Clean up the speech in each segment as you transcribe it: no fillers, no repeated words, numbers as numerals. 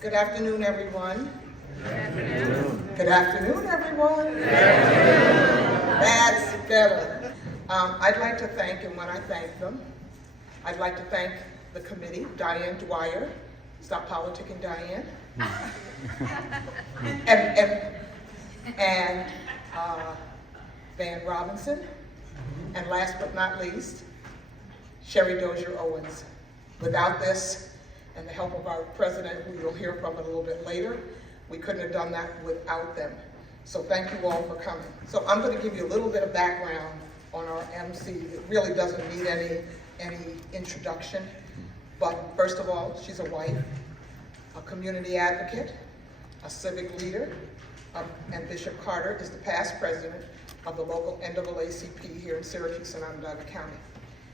Good afternoon, everyone. Good afternoon. Good afternoon, everyone. Good afternoon. That's better. I'd like to thank, and when I thank them, I'd like to thank the committee, Diane Dwyer, stop politicking, Diane, and Van Robinson, and last but not least, Sherry Dozier Owens. Without this, and the help of our president, who you'll hear from a little bit later, we couldn't have done that without them. So thank you all for coming. So I'm going to give you a little bit of background on our MC. It really doesn't need any introduction. But first of all, she's a wife, a community advocate, a civic leader, and Bishop Carter is the past president of the local NAACP here in Syracuse and Onondaga County.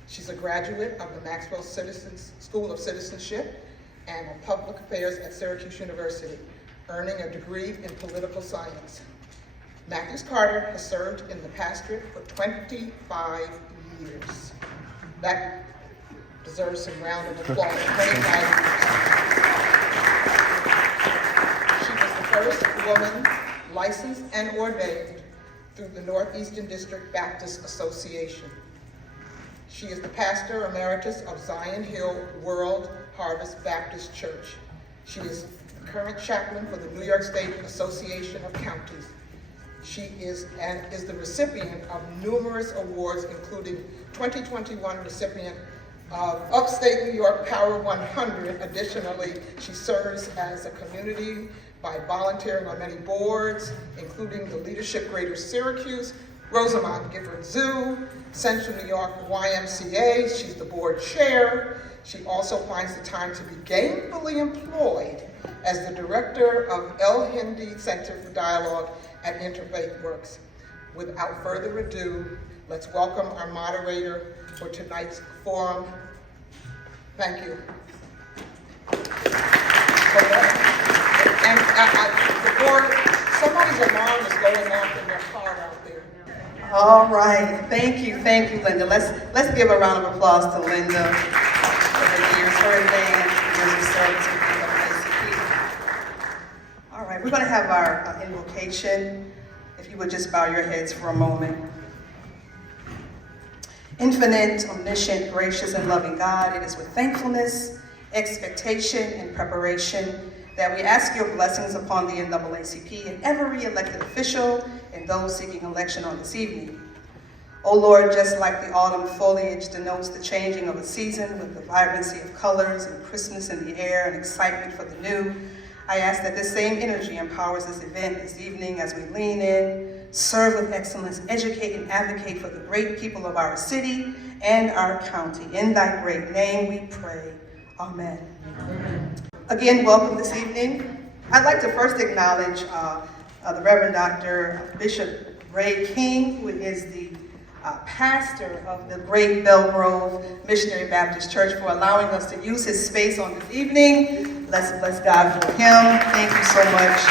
She's a graduate of the Maxwell School of Citizenship and of Public Affairs at Syracuse University, earning a degree in political science. Matthews-Carter has served in the pastorate for 25 years. That deserves some round of applause. 25 years. She was the first woman licensed and ordained through the Northeastern District Baptist Association. She is the pastor emeritus of Zion Hill World Harvest Baptist Church. She is the current chaplain for the New York State Association of Counties. She is the recipient of numerous awards, including 2021 recipient of Upstate New York Power 100. Additionally, she serves as a community by volunteering on many boards, including the Leadership Greater Syracuse, Rosamond Gifford Zoo, Central New York YMCA. She's the board chair. She also finds the time to be gainfully employed as the director of El Hindi Center for Dialogue at Interfaith Works. Without further ado, let's welcome our moderator for tonight's forum. Thank you. And the board, somebody's alarm is going off in their car out there. All right, thank you, Linda. Let's give a round of applause to Linda for the years, her and years of service with the NAACP. All right, we're going to have our invocation. If you would just bow your heads for a moment. Infinite, omniscient, gracious, and loving God, it is with thankfulness, expectation, and preparation that we ask your blessings upon the NAACP and every elected official and those seeking election on this evening. Oh Lord, just like the autumn foliage denotes the changing of a season with the vibrancy of colors and Christmas in the air and excitement for the new, I ask that this same energy empowers this event this evening as we lean in, serve with excellence, educate and advocate for the great people of our city and our county. In thy great name we pray. Amen. Amen. Again, welcome this evening. I'd like to first acknowledge the Reverend Dr. Bishop Ray King, who is the pastor of the great Bellegrove Missionary Baptist Church, for allowing us to use his space on this evening. Let's bless God for him. Thank you so much.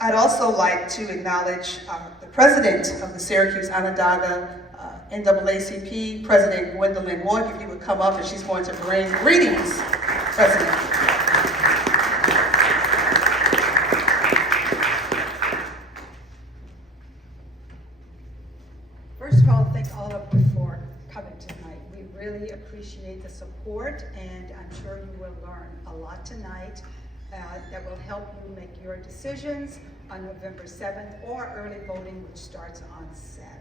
I'd also like to acknowledge the president of the Syracuse Onondaga NAACP, President Gwendolyn Wood, if you would come up, and she's going to bring greetings, President. First of all, thank all of you for coming tonight. We really appreciate the support, and I'm sure you will learn a lot tonight that will help you make your decisions on November 7th or early voting, which starts on Saturday.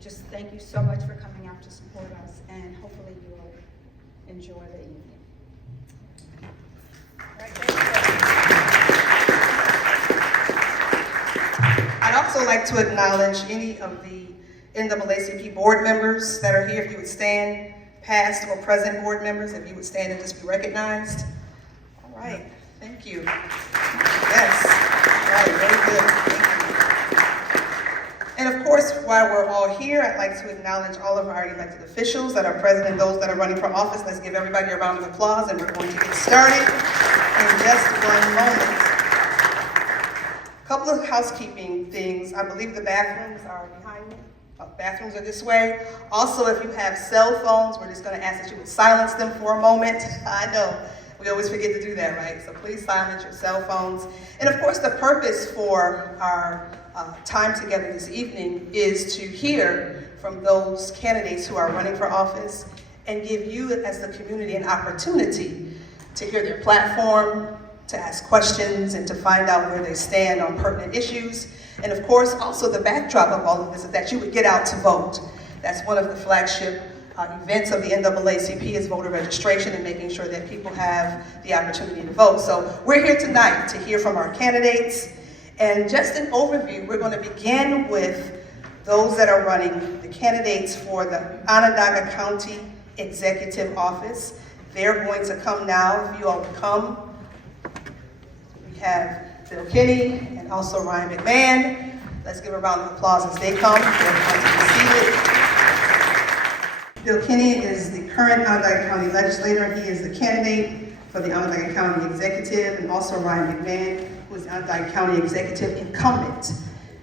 Just thank you so much for coming out to support us, and hopefully you will enjoy the evening. I'd also like to acknowledge any of the NAACP board members that are here. If you would stand, past or present board members, if you would stand and just be recognized. All right, thank you. Yes, all right, very good. Thank you. And of course, while we're all here, I'd like to acknowledge all of our elected officials that are present and those that are running for office. Let's give everybody a round of applause, and we're going to get started in just one moment. A couple of housekeeping things. I believe the bathrooms are behind me. Bathrooms are this way. Also, if you have cell phones, we're just going to ask that you would silence them for a moment. I know we always forget to do that, right? So please silence your cell phones. And of course, the purpose for our time together this evening is to hear from those candidates who are running for office and give you as the community an opportunity to hear their platform, to ask questions, and to find out where they stand on pertinent issues. And of course, also the backdrop of all of this is that you would get out to vote. That's one of the flagship events of the NAACP is voter registration and making sure that people have the opportunity to vote. So we're here tonight to hear from our candidates. And just an overview, we're going to begin with those that are running, the candidates for the Onondaga County Executive Office. They're going to come now, if you all would come. We have Bill Kinney and also Ryan McMahon. Let's give a round of applause as they come. Bill Kinney is the current Onondaga County legislator. He is the candidate for the Onondaga County Executive, and also Ryan McMahon, who is the Onondaga County Executive incumbent.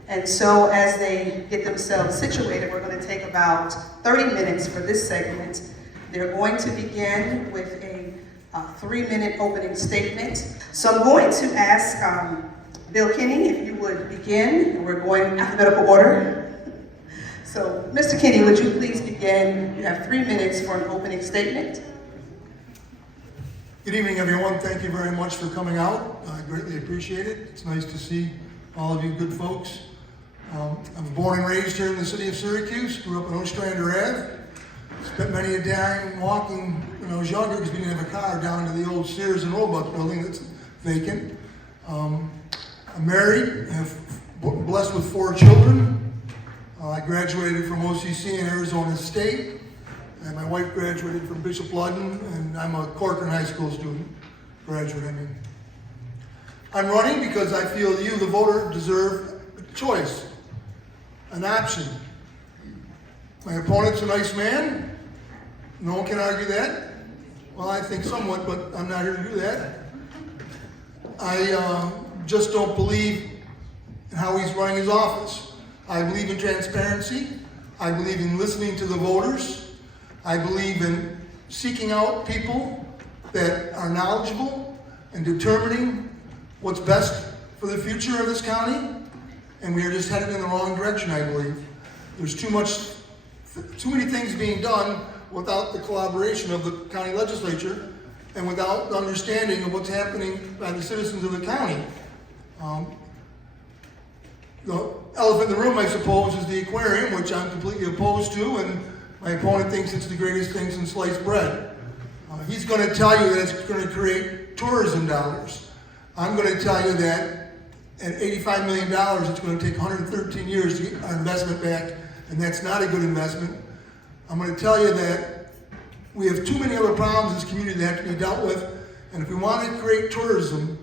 And so as they get themselves situated, we're going to take about 30 minutes for this segment. They're going to begin with a 3-minute opening statement. So I'm going to ask Bill Kinney if you would begin, and we're going in alphabetical order. So Mr. Kinney, would you please begin? You have 3 minutes for an opening statement. Good evening, everyone. Thank you very much for coming out. I greatly appreciate it. It's nice to see all of you good folks. I'm born and raised here in the city of Syracuse, grew up on Ostrander Ave. Spent many a day walking when I was younger because we didn't have a car down to the old Sears and Roebuck building that's vacant. I'm married, blessed with 4 children. I graduated from OCC in Arizona State, and my wife graduated from Bishop Ludden, and I'm a Corcoran High School student, graduate, I mean. I'm running because I feel you, the voter, deserve a choice, an option. My opponent's a nice man. No one can argue that. Well, I think somewhat, but I'm not here to do that. I just don't believe in how he's running his office. I believe in transparency. I believe in listening to the voters. I believe in seeking out people that are knowledgeable and determining what's best for the future of this county. And we are just headed in the wrong direction, I believe. There's too many things being done without the collaboration of the county legislature and without the understanding of what's happening by the citizens of the county. The elephant in the room, I suppose, is the aquarium, which I'm completely opposed to, and my opponent thinks it's the greatest thing since sliced bread. He's going to tell you that it's going to create tourism dollars. I'm going to tell you that at $85 million, it's going to take 113 years to get our investment back, and that's not a good investment. I'm going to tell you that we have too many other problems in this community that have to be dealt with, and if we want to create tourism,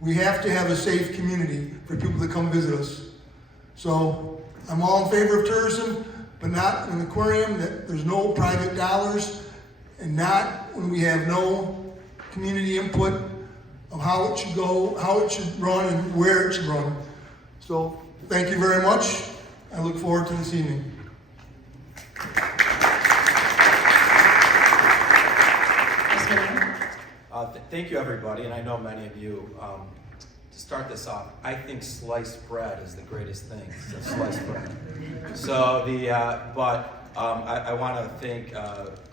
we have to have a safe community for people to come visit us. So I'm all in favor of tourism, but not an aquarium that there's no private dollars, and not when we have no community input of how it should go, how it should run, and where it should run. So thank you very much. I look forward to this evening. Thank you, everybody, and I know many of you. To start this off, I think sliced bread is the greatest thing since sliced bread. So I want to thank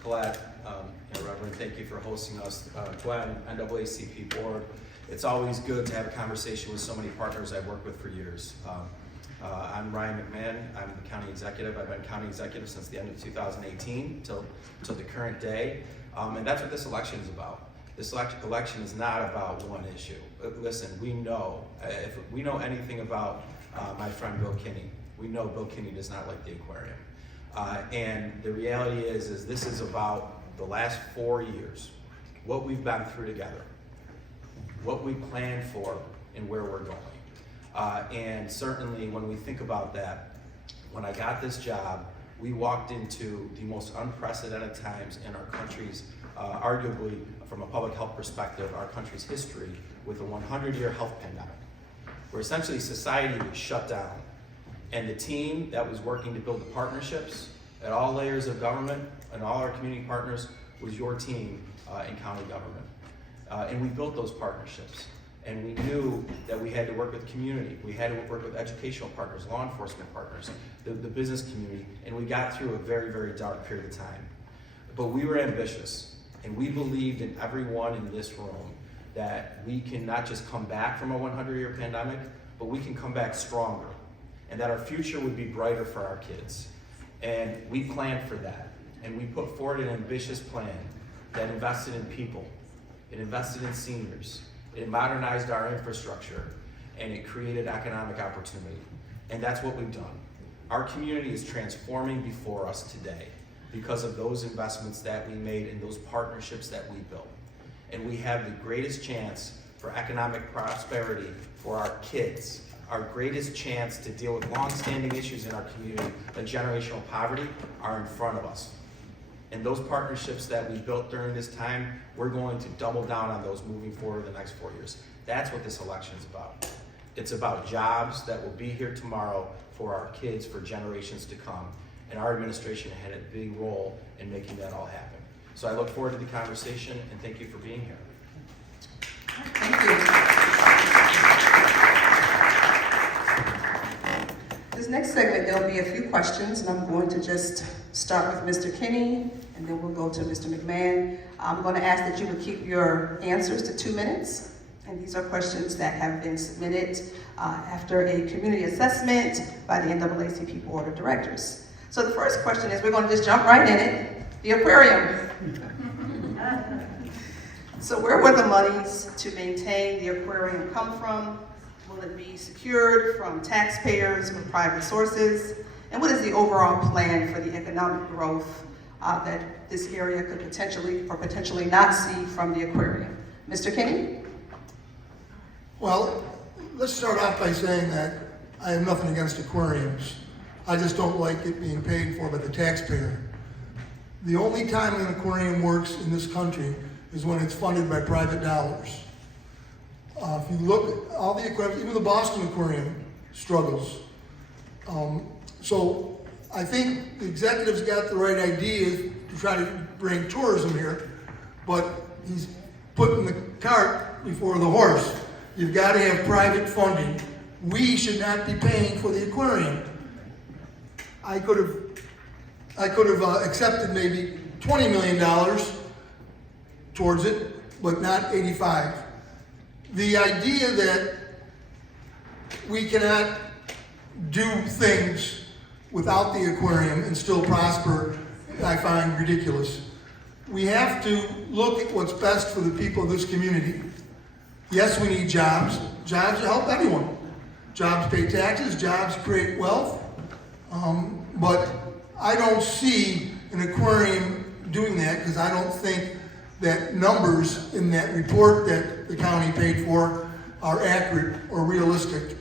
Colette, Reverend. Thank you for hosting us, Gwen, NAACP board. It's always good to have a conversation with so many partners I've worked with for years. I'm Ryan McMahon. I'm the county executive. I've been county executive since the end of 2018 till the current day, and that's what this election is about. This election is not about one issue. Listen, we know, if we know anything about my friend Bill Kinney, we know Bill Kinney does not like the aquarium. And the reality is this is about the last 4 years, what we've been through together, what we planned for, and where we're going. And certainly when we think about that, when I got this job, we walked into the most unprecedented times in our country's, arguably from a public health perspective, our country's history, with a 100-year health pandemic, where essentially society was shut down. And the team that was working to build the partnerships at all layers of government and all our community partners was your team in county government. And we built those partnerships. And we knew that we had to work with community. We had to work with educational partners, law enforcement partners, the business community, and we got through a very, very dark period of time. But we were ambitious, and we believed in everyone in this room that we can not just come back from a 100-year pandemic, but we can come back stronger, and that our future would be brighter for our kids. And we planned for that, and we put forward an ambitious plan that invested in people, it invested in seniors, it modernized our infrastructure, and it created economic opportunity. And that's what we've done. Our community is transforming before us today because of those investments that we made and those partnerships that we built. And we have the greatest chance for economic prosperity for our kids. Our greatest chance to deal with long-standing issues in our community, like generational poverty, are in front of us. And those partnerships that we built during this time, we're going to double down on those moving forward the next 4 years. That's what this election's about. It's about jobs that will be here tomorrow for our kids for generations to come. And our administration had a big role in making that all happen. So I look forward to the conversation, and thank you for being here. Thank you. This next segment, there'll be a few questions, and I'm going to just start with Mr. Kinney, and then we'll go to Mr. McMahon. I'm going to ask that you would keep your answers to 2 minutes, and these are questions that have been submitted after a community assessment by the NAACP Board of Directors. So the first question is, we're going to just jump right in it, the aquarium. So where will the monies to maintain the aquarium come from? Will it be secured from taxpayers or private sources? And what is the overall plan for the economic growth that this area could potentially not see from the aquarium? Mr. Kinney? Well, let's start off by saying that I have nothing against aquariums. I just don't like it being paid for by the taxpayer. The only time an aquarium works in this country is when it's funded by private dollars. If you look at all the aquariums, even the Boston Aquarium struggles. So I think the executive's got the right idea to try to bring tourism here, but he's putting the cart before the horse. You've got to have private funding. We should not be paying for the aquarium. I could have accepted maybe $20 million towards it, but not 85. The idea that we cannot do things without the aquarium and still prosper, I find ridiculous. We have to look at what's best for the people of this community. Yes, we need jobs. Jobs help everyone. Jobs pay taxes, jobs create wealth. But I don't see an aquarium doing that because I don't think that numbers in that report that the county paid for are accurate or realistic.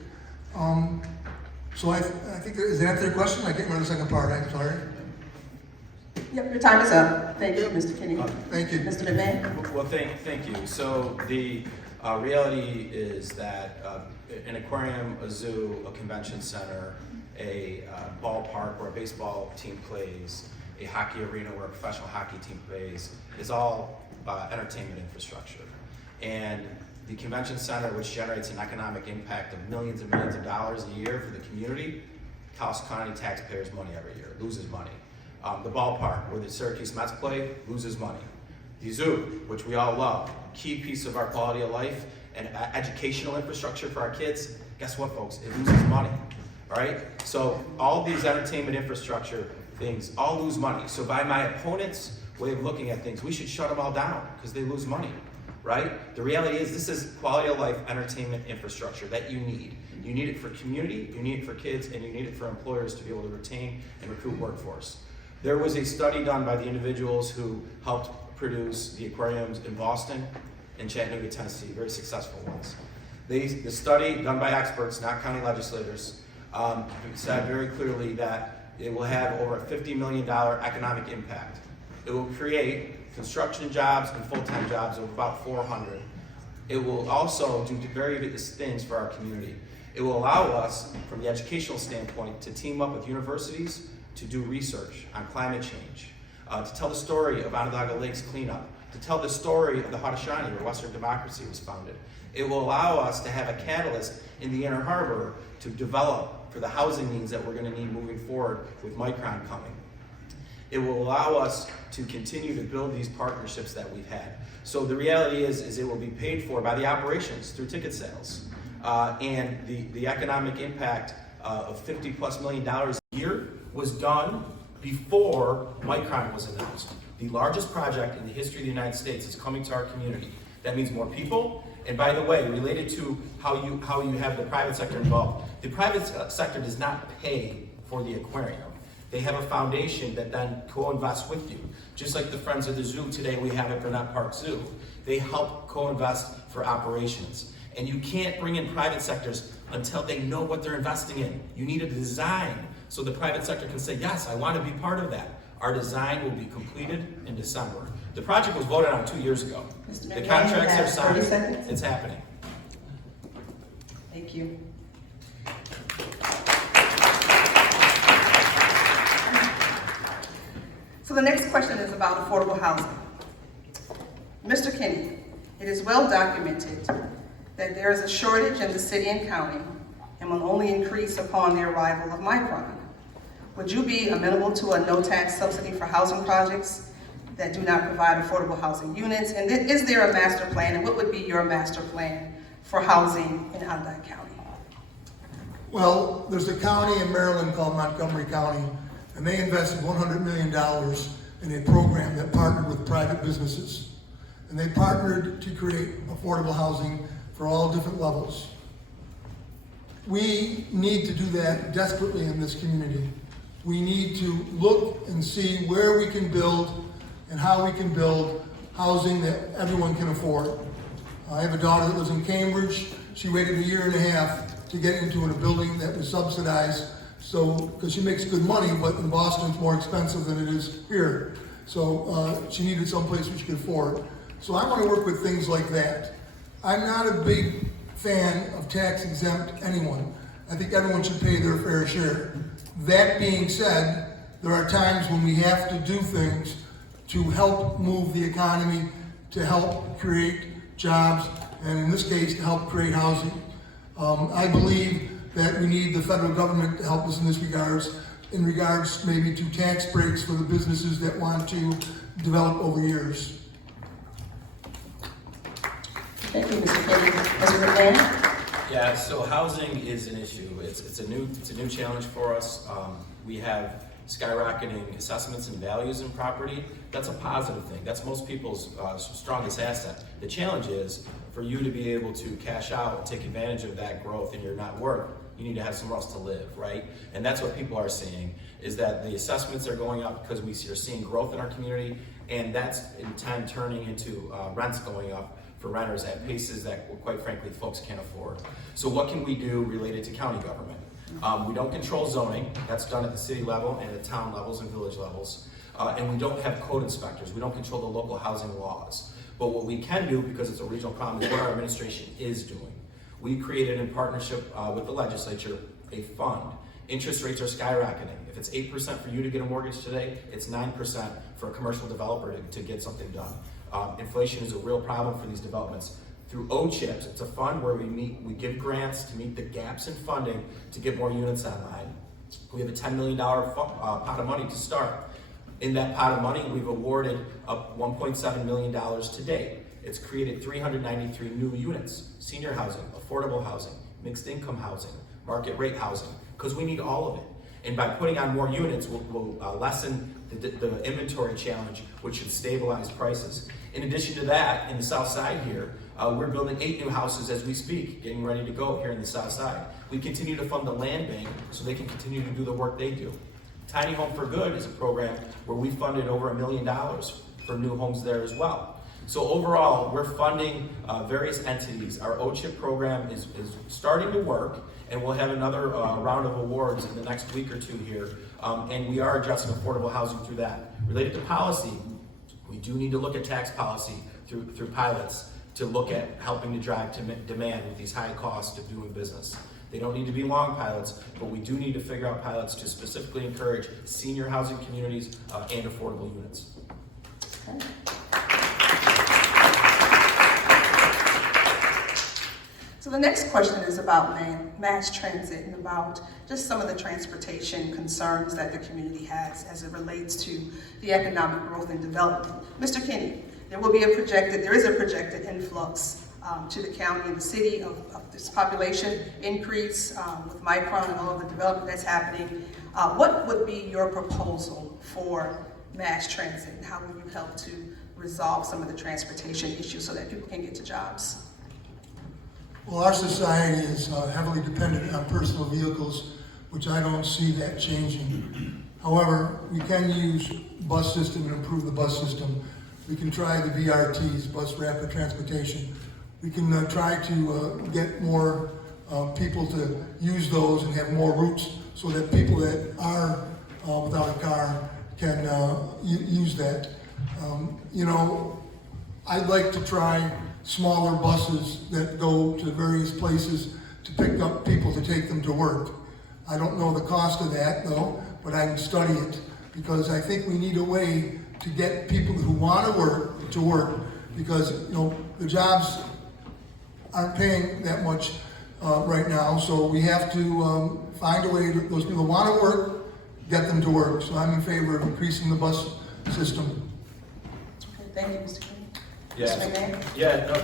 So I think, is that answer your question? I can't remember the second part, I'm sorry. Yep, your time is up. Thank you, Mr. Kinney. Thank you. Mr. McMahon? Well, thank you. So the reality is that an aquarium, a zoo, a convention center, a ballpark where a baseball team plays, a hockey arena where a professional hockey team plays, is all entertainment infrastructure. And the convention center, which generates an economic impact of millions and millions of dollars a year for the community, costs county taxpayers money every year, loses money. The ballpark, where the Syracuse Mets play, loses money. The zoo, which we all love, key piece of our quality of life and educational infrastructure for our kids, guess what, folks? It loses money, all right? So all these entertainment infrastructure things all lose money. So by my opponent's way of looking at things, we should shut them all down because they lose money, right? The reality is this is quality of life entertainment infrastructure that you need. You need it for community, you need it for kids, and you need it for employers to be able to retain and recruit workforce. There was a study done by the individuals who helped produce the aquariums in Boston and Chattanooga, Tennessee, very successful ones. The study done by experts, not county legislators, said very clearly that it will have over a $50 million economic impact. It will create construction jobs and full-time jobs of about 400. It will also do various things for our community. It will allow us, from the educational standpoint, to team up with universities to do research on climate change, to tell the story of Onondaga Lake's cleanup, to tell the story of the Haudenosaunee, where Western democracy was founded. It will allow us to have a catalyst in the Inner Harbor to develop for the housing needs that we're going to need moving forward with Micron coming. It will allow us to continue to build these partnerships that we've had. So the reality is it will be paid for by the operations through ticket sales. And the economic impact of $50+ million a year was done before Micron was announced. The largest project in the history of the United States is coming to our community. That means more people. And by the way, related to how you have the private sector involved, the private sector does not pay for the aquarium. They have a foundation that then co-invests with you. Just like the Friends of the Zoo today we have at Burnett Park Zoo. They help co-invest for operations. And you can't bring in private sectors until they know what they're investing in. You need a design so the private sector can say, yes, I want to be part of that. Our design will be completed in December. The project was voted on 2 years ago. The contracts are signed. 30 seconds. It's happening. Thank you. So the next question is about affordable housing. Mr. Kinney, it is well documented that there is a shortage in the city and county and will only increase upon the arrival of Micron. Would you be amenable to a no-tax subsidy for housing projects that do not provide affordable housing units? And is there a master plan, and what would be your master plan for housing in Onondaga County? Well, there's a county in Maryland called Montgomery County, and they invested $100 million in a program that partnered with private businesses. And they partnered to create affordable housing for all different levels. We need to do that desperately in this community. We need to look and see where we can build and how we can build housing that everyone can afford. I have a daughter that lives in Cambridge. She waited 1.5 years to get into a building that was subsidized, because she makes good money, but in Boston it's more expensive than it is here. So she needed someplace which she could afford. So I want to work with things like that. I'm not a big fan of tax exempt anyone. I think everyone should pay their fair share. That being said, there are times when we have to do things to help move the economy, to help create jobs, and in this case, to help create housing. I believe that we need the federal government to help us in this in regards maybe to tax breaks for the businesses that want to develop over years. Thank you, Mr. Kinney. Mr. McMahon? Yeah, so housing is an issue. It's a new challenge for us. We have skyrocketing assessments and values in property. That's a positive thing. That's most people's strongest asset. The challenge is for you to be able to cash out and take advantage of that growth in your net worth, you need to have somewhere else to live, right? And that's what people are seeing, is that the assessments are going up because we are seeing growth in our community, and that's in time turning into rents going up for renters at paces that, quite frankly, folks can't afford. So what can we do related to county government? We don't control zoning. That's done at the city level and at town levels and village levels. And we don't have code inspectors. We don't control the local housing laws. But what we can do, because it's a regional problem, is what our administration is doing. We created in partnership with the legislature a fund. Interest rates are skyrocketing. If it's 8% for you to get a mortgage today, it's 9% for a commercial developer to get something done. Inflation is a real problem for these developments. Through OCHIPS, it's a fund where we give grants to meet the gaps in funding to get more units online. We have a $10 million pot of money to start. In that pot of money, we've awarded up $1.7 million to date. It's created 393 new units: senior housing, affordable housing, mixed income housing, market rate housing, because we need all of it. And by putting on more units, we'll lessen the inventory challenge, which should stabilize prices. In addition to that, in the south side here, we're building 8 new houses as we speak, getting ready to go here in the south side. We continue to fund the land bank so they can continue to do the work they do. Tiny Home for Good is a program where we funded over $1 million for new homes there as well. So overall, we're funding various entities. Our OCHIP program is starting to work, and we'll have another round of awards in the next week or two here. And we are addressing affordable housing through that. Related to policy, we do need to look at tax policy through pilots to look at helping to drive demand with these high costs of doing business. They don't need to be long pilots, but we do need to figure out pilots to specifically encourage senior housing communities and affordable units. Okay. So the next question is about mass transit and about just some of the transportation concerns that the community has as it relates to the economic growth and development. Mr. Kinney, there is a projected influx to the county and the city of this population increase with Micron and all of the development that's happening. What would be your proposal for mass transit, and how will you help to resolve some of the transportation issues so that people can get to jobs? Well, our society is heavily dependent on personal vehicles, which I don't see that changing. However, we can use bus system and improve the bus system. We can try the BRTs, bus rapid transportation. We can try to get more people to use those and have more routes so that people that are without a car can use that. You know, I'd like to try smaller buses that go to various places to pick up people to take them to work. I don't know the cost of that though, but I can study it because I think we need a way to get people who want to work because, you know, the jobs aren't paying that much right now, so we have to find a way that those people who want to work, get them to work. So I'm in favor of increasing the bus system. Okay, thank you, Mr. Kinney.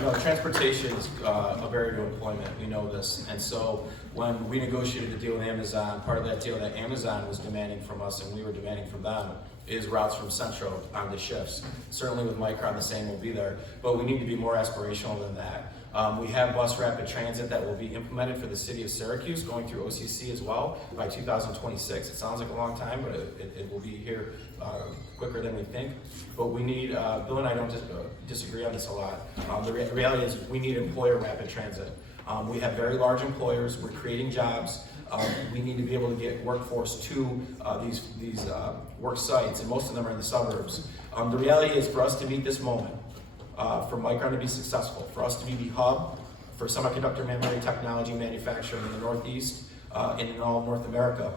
No, transportation is a barrier to employment. We know this. And so when we negotiated the deal with Amazon, part of that deal that Amazon was demanding from us and we were demanding from them is routes from Central on the shifts. Certainly with Micron, the same will be there, but we need to be more aspirational than that. We have bus rapid transit that will be implemented for the city of Syracuse, going through OCC as well by 2026. It sounds like a long time, but it will be here quicker than we think. But we need, Bill and I don't disagree on this a lot. The reality is we need employer rapid transit. We have very large employers, we're creating jobs. We need to be able to get workforce to these work sites, and most of them are in the suburbs. The reality is for us to meet this moment, for Micron to be successful, for us to be the hub for semiconductor memory technology manufacturing in the Northeast and in all of North America,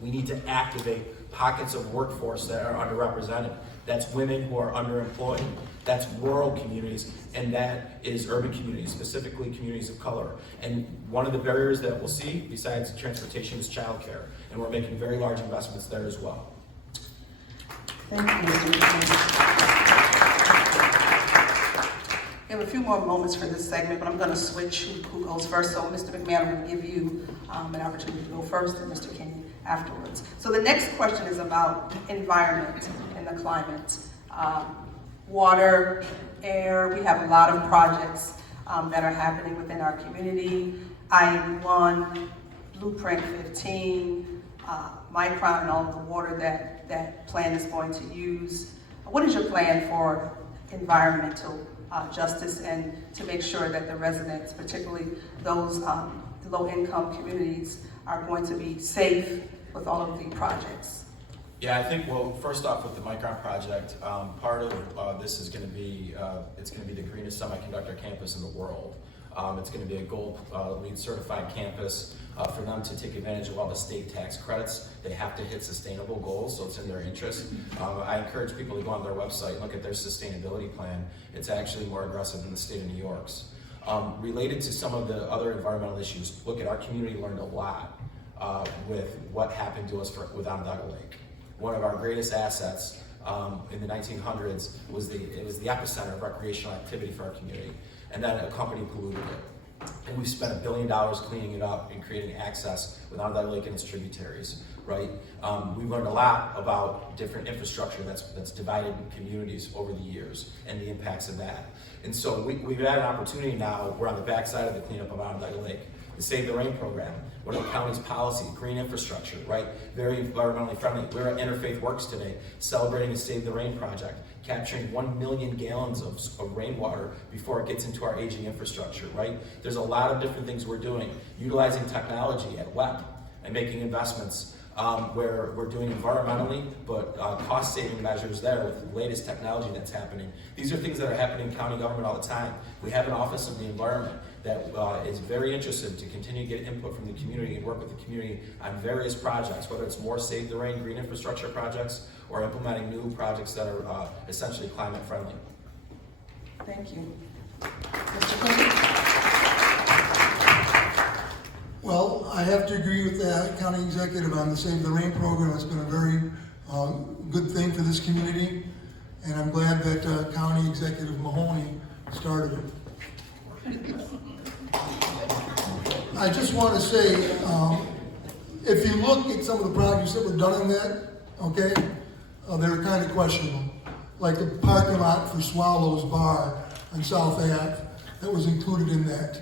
we need to activate pockets of workforce that are underrepresented. That's women who are underemployed. That's rural communities, and that is urban communities, specifically communities of color. And one of the barriers that we'll see, besides transportation, is childcare, and we're making very large investments there as well. Thank you, Mr. Kinney. We have a few more moments for this segment, but I'm going to switch who goes first. So, Mr. McMahon, I'm going to give you an opportunity to go first, and Mr. Kinney afterwards. So the next question is about environment and the climate. Water, air, we have a lot of projects that are happening within our community. I-81, Blueprint 15, Micron, and all of the water that plan is going to use. What is your plan for environmental justice and to make sure that the residents, particularly those low-income communities, are going to be safe with all of the projects? Yeah, I think, well, first off with the Micron project, part of this is going to be, it's going to be the greenest semiconductor campus in the world. It's going to be a gold LEED certified campus. For them to take advantage of all the state tax credits, they have to hit sustainable goals, so it's in their interest. I encourage people to go on their website and look at their sustainability plan. It's actually more aggressive than the state of New York's. Related to some of the other environmental issues, look at our community learned a lot with what happened to us with Onondaga Lake. One of our greatest assets in the 1900s was the epicenter of recreational activity for our community, and then a company polluted it. And we've spent $1 billion cleaning it up and creating access with Onondaga Lake and its tributaries, right? We've learned a lot about different infrastructure that's divided communities over the years and the impacts of that. And so we've had an opportunity now, we're on the backside of the cleanup of Onondaga Lake, the Save the Rain program, one of the county's policy, green infrastructure, right? Very environmentally friendly. We're at Interfaith Works today, celebrating the Save the Rain project, capturing 1 million gallons of rainwater before it gets into our aging infrastructure, right? There's a lot of different things we're doing, utilizing technology at WEP and making investments where we're doing environmentally, but cost-saving measures there with the latest technology that's happening. These are things that are happening in county government all the time. We have an Office of the Environment that is very interested to continue to get input from the community and work with the community on various projects, whether it's more Save the Rain green infrastructure projects or implementing new projects that are essentially climate friendly. Thank you. Mr. Clinton? Well, I have to agree with the county executive on the Save the Rain program. It's been a very good thing for this community, and I'm glad that County Executive Mahoney started it. I just want to say, if you look at some of the projects that were done in that, okay, they were kind of questionable. Like the parking lot for Swallow's Bar on South Ave, that was included in that.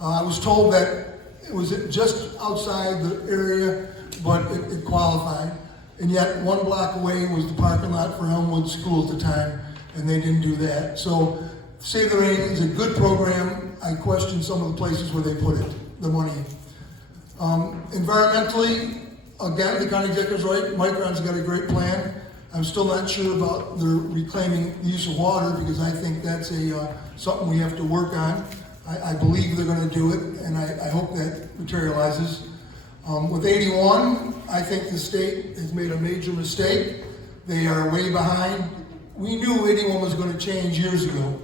I was told that it was just outside the area, but it qualified. And yet, 1 block away was the parking lot for Elmwood School at the time, and they didn't do that. So, Save the Rain is a good program. I question some of the places where they put it, the money. Environmentally, again, the county executive's right. Micron's got a great plan. I'm still not sure about the reclaiming the use of water, because I think that's something we have to work on. I believe they're going to do it, and I hope that materializes. With 81, I think the state has made a major mistake. They are way behind. We knew 81 was going to change years ago,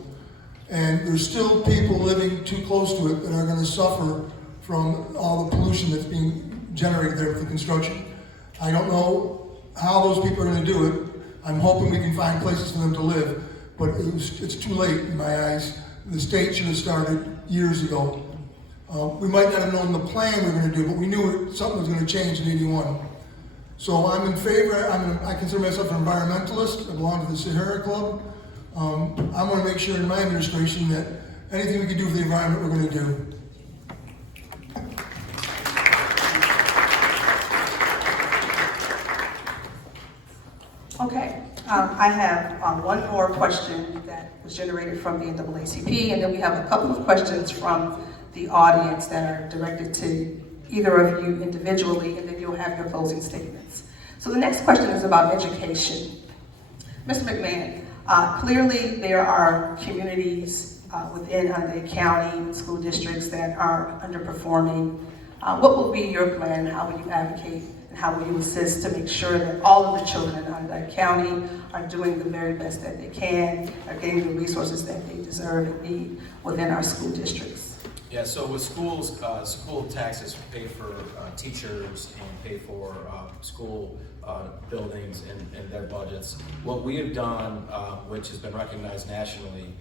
and there's still people living too close to it that are going to suffer from all the pollution that's being generated there with the construction. I don't know how those people are going to do it. I'm hoping we can find places for them to live, but it's too late in my eyes. The state should have started years ago. We might not have known the plan we were going to do, but we knew something was going to change in 81. So I'm in favor. I consider myself an environmentalist. I belong to the Sahara Club. I want to make sure in my administration that anything we can do for the environment, we're going to do. Okay, I have one more question that was generated from the NAACP, and then we have a couple of questions from the audience that are directed to either of you individually, and then you'll have your closing statements. So the next question is about education. Mr. McMahon, clearly there are communities within Onondaga County school districts that are underperforming. What will be your plan? How will you advocate? How will you assist to make sure that all of the children in Onondaga County are doing the very best that they can, are getting the resources that they deserve and need within our school districts? Yeah, so with schools, school taxes pay for teachers and pay for school buildings and their budgets. What we have done, which has been recognized nationally,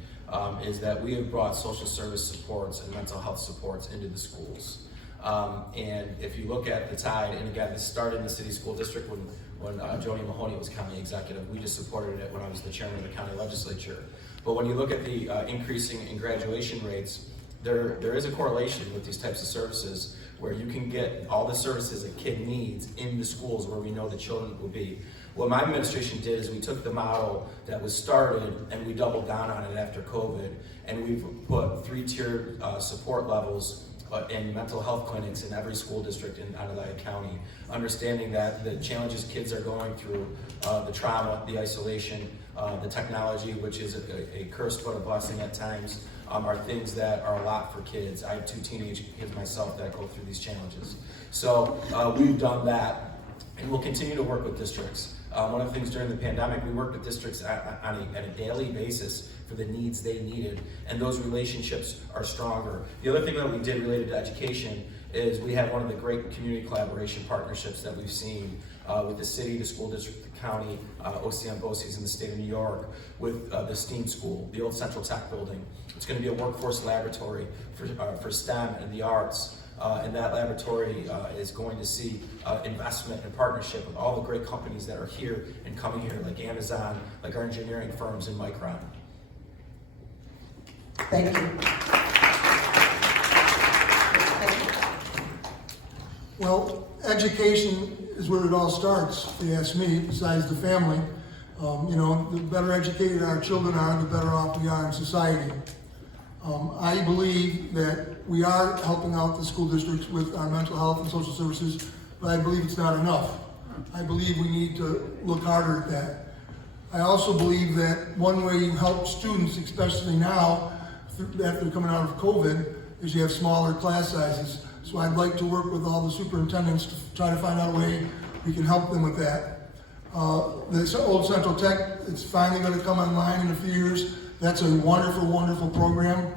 is that we have brought social service supports and mental health supports into the schools. And if you look at the tide, and again, this started in the city school district when Joni Mahoney was county executive. We just supported it when I was the chairman of the county legislature. But when you look at the increasing in graduation rates, there is a correlation with these types of services where you can get all the services a kid needs in the schools where we know the children will be. What my administration did is we took the model that was started and we doubled down on it after COVID, and we've put 3-tiered support levels in mental health clinics in every school district in Onondaga County, understanding that the challenges kids are going through, the trauma, the isolation, the technology, which is a curse but a blessing at times, are things that are a lot for kids. I have 2 teenage kids myself that go through these challenges. So we've done that, and we'll continue to work with districts. One of the things during the pandemic, we worked with districts at a daily basis for the needs they needed, and those relationships are stronger. The other thing that we did related to education is we had one of the great community collaboration partnerships that we've seen with the city, the school district, the county, OCM BOCES in the state of New York, with the STEAM school, the old Central Tech building. It's going to be a workforce laboratory for STEM and the arts. And that laboratory is going to see investment and partnership with all the great companies that are here and coming here, like Amazon, like our engineering firms and Micron. Thank you. Well, education is where it all starts, if you ask me, besides the family. The better educated our children are, the better off we are in society. I believe that we are helping out the school districts with our mental health and social services, but I believe it's not enough. I believe we need to look harder at that. I also believe that one way you help students, especially now, after coming out of COVID is you have smaller class sizes. So I'd like to work with all the superintendents to try to find out a way we can help them with that. The Old Central Tech, it's finally going to come online in a few years. That's a wonderful, wonderful program.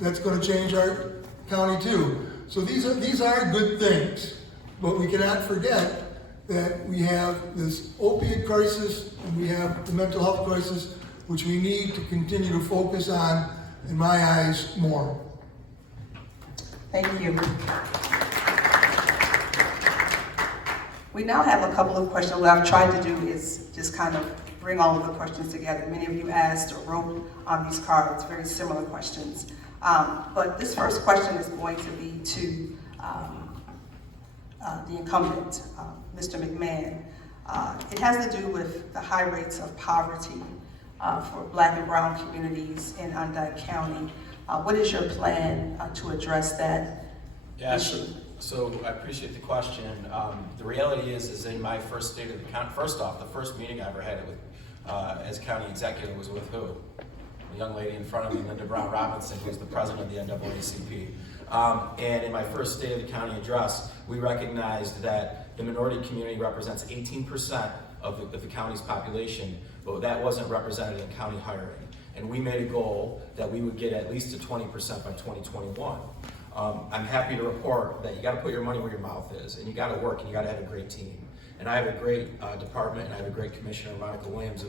That's going to change our county too. So these are good things, but we cannot forget that we have this opiate crisis and we have the mental health crisis, which we need to continue to focus on, in my eyes, more. Thank you. We now have a couple of questions. What I've tried to do is just kind of bring all of the questions together. Many of you asked or wrote on these cards very similar questions. But this first question is going to be to the incumbent, Mr. McMahon. It has to do with the high rates of poverty for Black and brown communities in Onondaga County. What is your plan to address that issue? So I appreciate the question. The reality is in my first state of the county, first off, the first meeting I ever had with, as county executive was with who? The young lady in front of me, Linda Brown Robinson, who's the president of the NAACP. And in my first State of the County address, we recognized that the minority community represents 18% of the county's population, but that wasn't represented in county hiring. And we made a goal that we would get at least to 20% by 2021. I'm happy to report that you got to put your money where your mouth is, and you got to work, and you got to have a great team. And I have a great department, and I have a great commissioner, Monica Williams,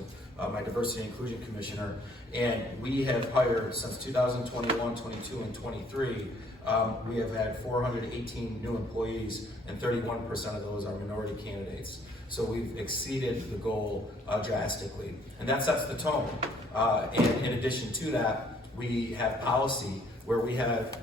my Diversity and Inclusion Commissioner. And we have hired since 2021, 22, and 23. We have had 418 new employees, and 31% of those are minority candidates. So we've exceeded the goal drastically, and that sets the tone. And in addition to that, we have policy where we have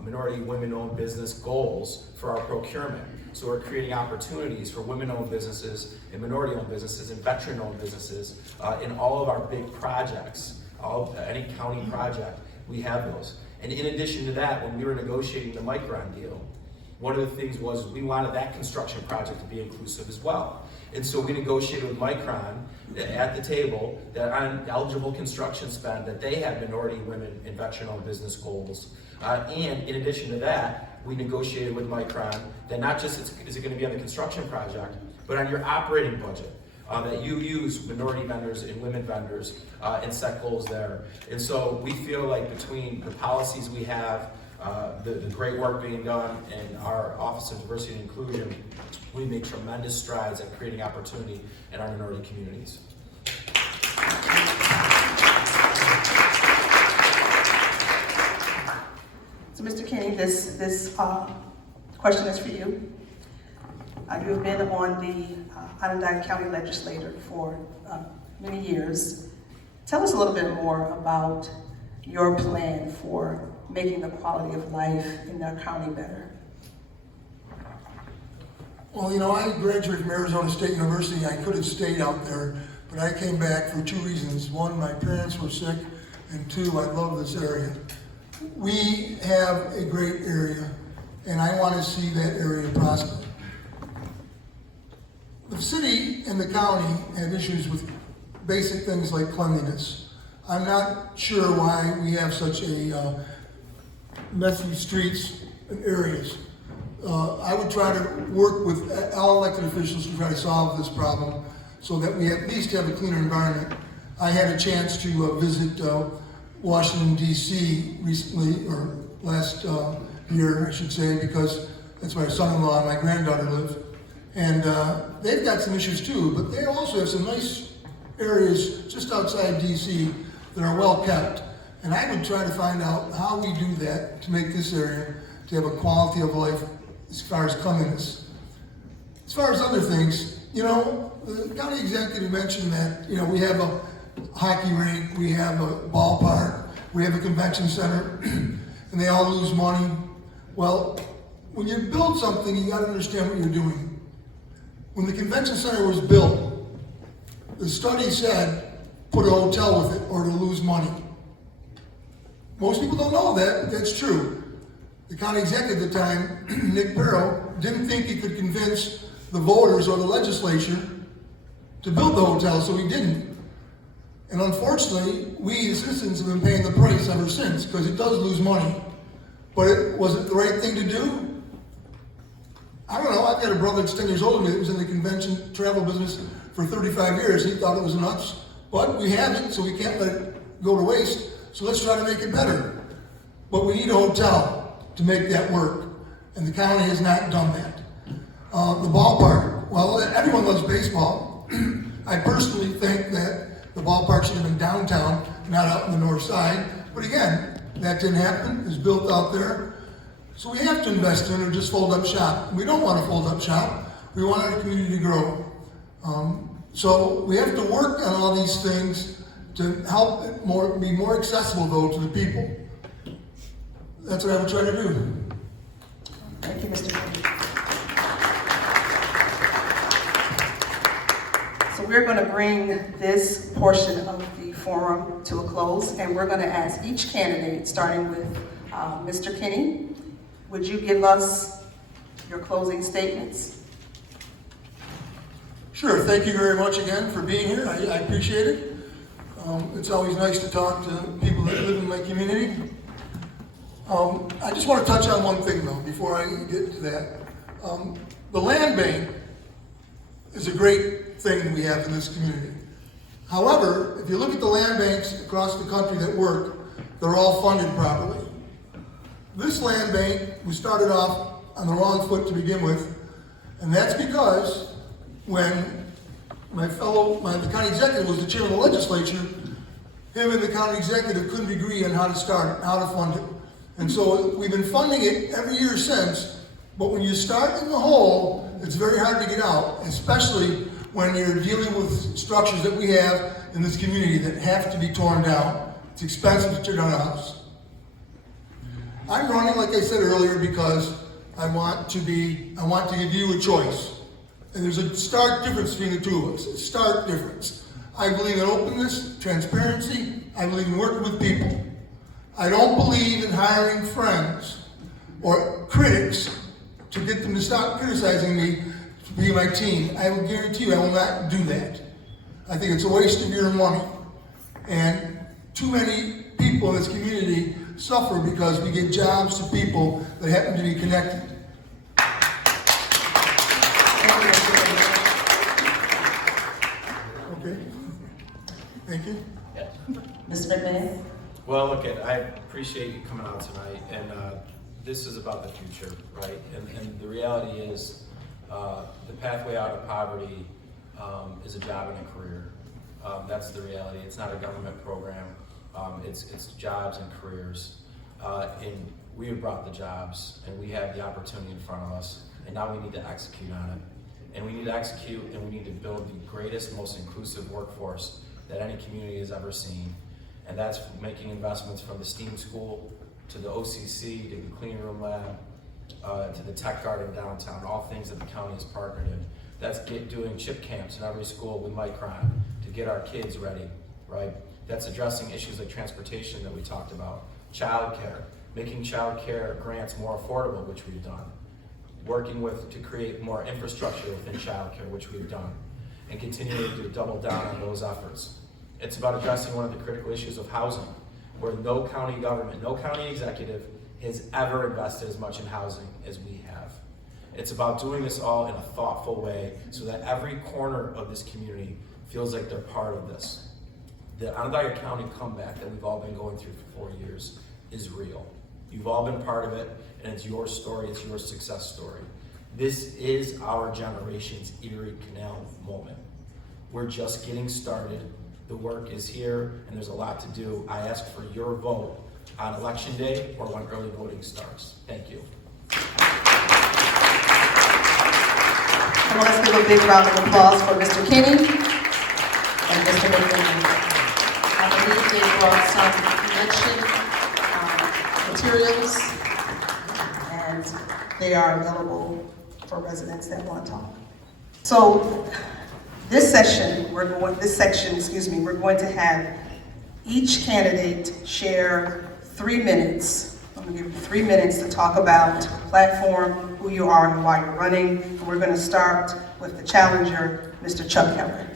minority women-owned business goals for our procurement. So we're creating opportunities for women-owned businesses and minority-owned businesses and veteran-owned businesses in all of our big projects. Any county project, we have those. And in addition to that, when we were negotiating the Micron deal, one of the things was we wanted that construction project to be inclusive as well. And so we negotiated with Micron at the table that on eligible construction spend that they had minority, women, and veteran-owned business goals. And in addition to that, we negotiated with Micron that not just is it going to be on the construction project, but on your operating budget, that you use minority vendors and women vendors and set goals there. And so we feel like between the policies we have, the great work being done in our Office of Diversity and Inclusion, we make tremendous strides at creating opportunity in our minority communities. So Mr. Kenny, this question is for you. You have been on the Onondaga County Legislature for many years. Tell us a little bit more about your plan for making the quality of life in our county better. Well, you know, I graduated from Arizona State University. I could have stayed out there, but I came back for two reasons. One, my parents were sick, and two, I love this area. We have a great area, and I want to see that area prosper. The city and the county have issues with basic things like cleanliness. I'm not sure why we have such a messy streets and areas. I would try to work with all elected officials to try to solve this problem so that we at least have a cleaner environment. I had a chance to visit Washington, D.C. recently, or last year, I should say, because that's where my son-in-law and my granddaughter live. And they've got some issues too, but they also have some nice areas just outside D.C. that are well kept. And I would try to find out how we do that to make this area to have a quality of life as far as cleanliness. As far as other things, you know, the county executive mentioned that, you know, we have a hockey rink, we have a ballpark, we have a convention center, and they all lose money. Well, when you build something, you gotta understand what you're doing. When the convention center was built, the study said, put a hotel with it or to lose money. Most people don't know that, that's true. The county executive at the time, Nick Barrow, didn't think he could convince the voters or the legislature to build the hotel, so he didn't. And unfortunately, we as citizens have been paying the price ever since, because it does lose money. But was it the right thing to do? I don't know. I've got a brother that's 10 years older than me that was in the convention travel business for 35 years. He thought it was nuts. But we haven't, so we can't let it go to waste. So let's try to make it better. But we need a hotel to make that work. And the county has not done that. The ballpark, well, everyone loves baseball. I personally think that the ballpark should have been downtown, not out on the north side. But again, that didn't happen. It's built out there. So we have to invest in it or just fold up shop. We don't want to fold up shop. We want our community to grow. So we have to work on all these things to help it be more accessible, though, to the people. That's what I would try to do. Thank you, Mr. Kinney. So we're going to bring this portion of the forum to a close, and we're going to ask each candidate, starting with Mr. Kinney, would you give us your closing statements? Sure. Thank you very much again for being here. I appreciate it. It's always nice to talk to people that live in my community. I just want to touch on one thing, though, before I get to that. The land bank is a great thing we have in this community. However, if you look at the land banks across the country that work, they're all funded properly. This land bank, we started off on the wrong foot to begin with, and that's because when the county executive was the chair of the legislature, him and the county executive couldn't agree on how to start it, how to fund it. And so we've been funding it every year since, but when you start in the hole, it's very hard to get out, especially when you're dealing with structures that we have in this community that have to be torn down. It's expensive to tear down a house. I'm running, like I said earlier, because I want to give you a choice. And there's a stark difference between the two of us, a stark difference. I believe in openness, transparency. I believe in working with people. I don't believe in hiring friends or critics to get them to stop criticizing me to be my team. I will guarantee you I will not do that. I think it's a waste of your money. And too many people in this community suffer because we give jobs to people that happen to be connected. Okay. Thank you. Mr. McMahon? Well, look, I appreciate you coming out tonight, and this is about the future, right? And the reality is, the pathway out of poverty is a job and a career. That's the reality. It's not a government program. It's jobs and careers. And we have brought the jobs, and we have the opportunity in front of us, and now we need to execute on it. And we need to execute, and we need to build the greatest, most inclusive workforce that any community has ever seen. And that's making investments from the STEAM school to the OCC, to the clean room lab, to the tech garden downtown, all things that the county has partnered in. That's doing chip camps in every school with Micron to get our kids ready, right? That's addressing issues like transportation that we talked about, childcare, making childcare grants more affordable, which we've done, working to create more infrastructure within childcare, which we've done, and continuing to double down on those efforts. It's about addressing one of the critical issues of housing, where no county government, no county executive has ever invested as much in housing as we have. It's about doing this all in a thoughtful way so that every corner of this community feels like they're part of this. The Onondaga County comeback that we've all been going through for 4 years is real. You've all been part of it, and it's your story, it's your success story. This is our generation's Erie Canal moment. We're just getting started. The work is here, and there's a lot to do. I ask for your vote on Election Day or when early voting starts. Thank you. And let's give a big round of applause for Mr. Kinney and Mr. McMahon. I believe they brought some election materials, and they are available for residents that want to talk. So this section, we're going to have each candidate share 3 minutes. I'm going to give you 3 minutes to talk about the platform, who you are, and why you're running. And we're going to start with the challenger, Mr. Chuck Keller.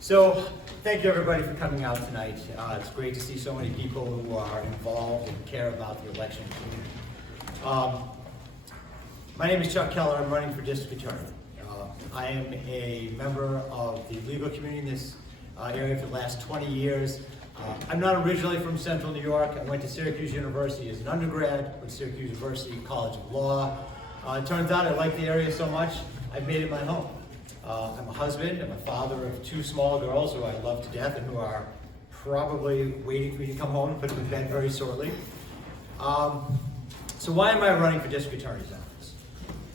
So Thank you, everybody, for coming out tonight. It's great to see so many people who are involved and care about the election community. My name is Chuck Keller. I'm running for District Attorney. I am a member of the legal community in this area for the last 20 years. I'm not originally from Central New York. I went to Syracuse University as an undergrad, with Syracuse University College of Law. It turns out I like the area so much, I've made it my home. I'm a husband, I'm a father of 2 small girls who I love to death and who are probably waiting for me to come home and put them to bed very shortly. So why am I running for District Attorney's office?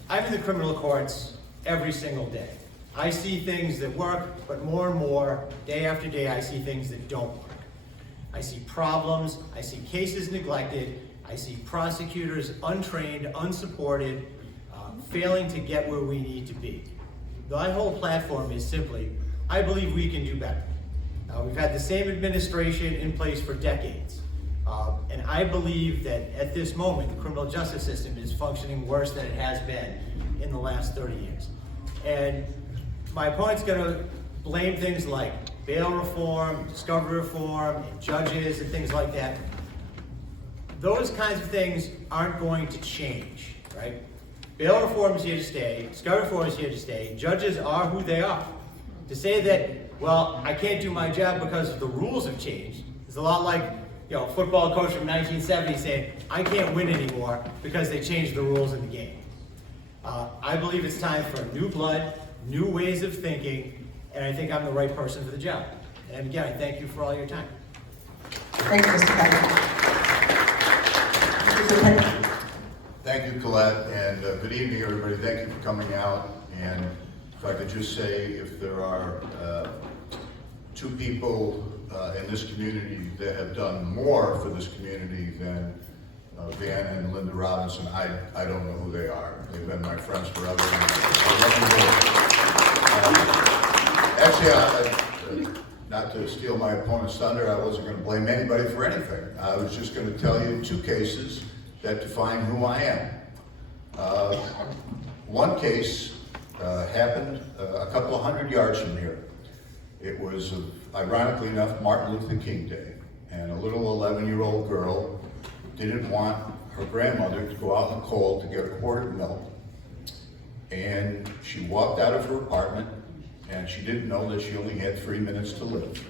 I'm in the criminal courts every single day. I see things that work, but more and more, day after day, I see things that don't work. I see problems, I see cases neglected, I see prosecutors untrained, unsupported, failing to get where we need to be. My whole platform is simply, I believe we can do better. We've had the same administration in place for decades. And I believe that at this moment, the criminal justice system is functioning worse than it has been in the last 30 years. And my opponent's gonna blame things like bail reform, discovery reform, and judges and things like that. Those kinds of things aren't going to change, right? Bail reform is here to stay, discovery reform is here to stay, judges are who they are. To say that, well, I can't do my job because the rules have changed, is a lot like, a football coach from 1970 saying, I can't win anymore because they changed the rules in the game. I believe it's time for new blood, new ways of thinking, and I think I'm the right person for the job. And again, I thank you for all your time. Thank you, Mr. Keller. Thank you, Colette, and good evening, everybody. Thank you for coming out. And if I could just say, if there are 2 people in this community that have done more for this community than Van and Linda Robinson, I don't know who they are. They've been my friends forever. Actually, not to steal my opponent's thunder, I wasn't going to blame anybody for anything. I was just going to tell you 2 cases that define who I am. One case happened a couple of 100 yards from here. It was, ironically enough, Martin Luther King Day, and a little 11-year-old girl didn't want her grandmother to go out in the cold to get a quart of milk, and she walked out of her apartment, and she didn't know that she only had 3 minutes to live,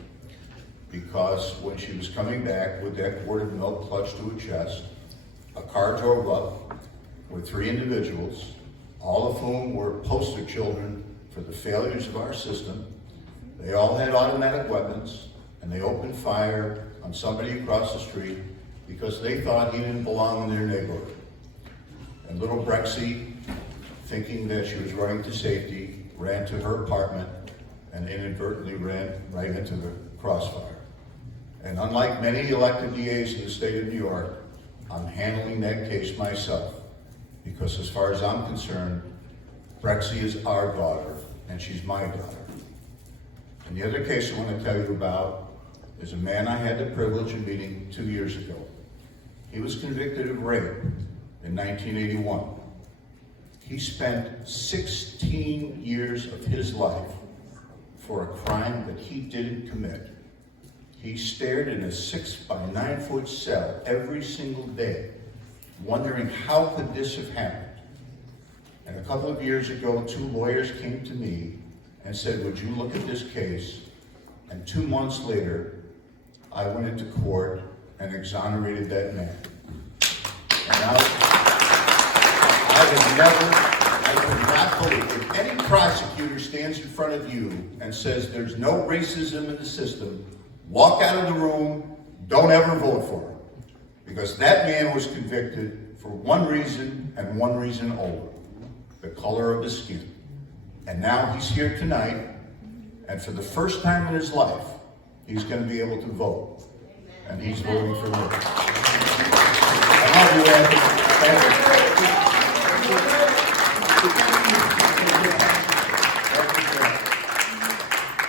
because when she was coming back with that quart of milk clutched to her chest, a car drove up with 3 individuals, all of whom were poster children for the failures of our system. They all had automatic weapons, and they opened fire on somebody across the street because they thought he didn't belong in their neighborhood. And little Brexy, thinking that she was running to safety, ran to her apartment and inadvertently ran right into the crossfire. And unlike many elected DAs in the state of New York, I'm handling that case myself, because as far as I'm concerned, Brexy is our daughter, and she's my daughter. And the other case I want to tell you about is a man I had the privilege of meeting 2 years ago. He was convicted of rape in 1981. He spent 16 years of his life for a crime that he didn't commit. He stared in a 6 by 9 foot cell every single day, wondering how could this have happened. And a couple of years ago, 2 lawyers came to me and said, would you look at this case? And 2 months later, I went into court and exonerated that man. And I could not believe, if any prosecutor stands in front of you and says there's no racism in the system, walk out of the room, don't ever vote for him. Because that man was convicted for one reason and one reason only, the color of his skin. And now he's here tonight, and for the first time in his life, he's going to be able to vote. And he's voting for me. I love you, Anthony.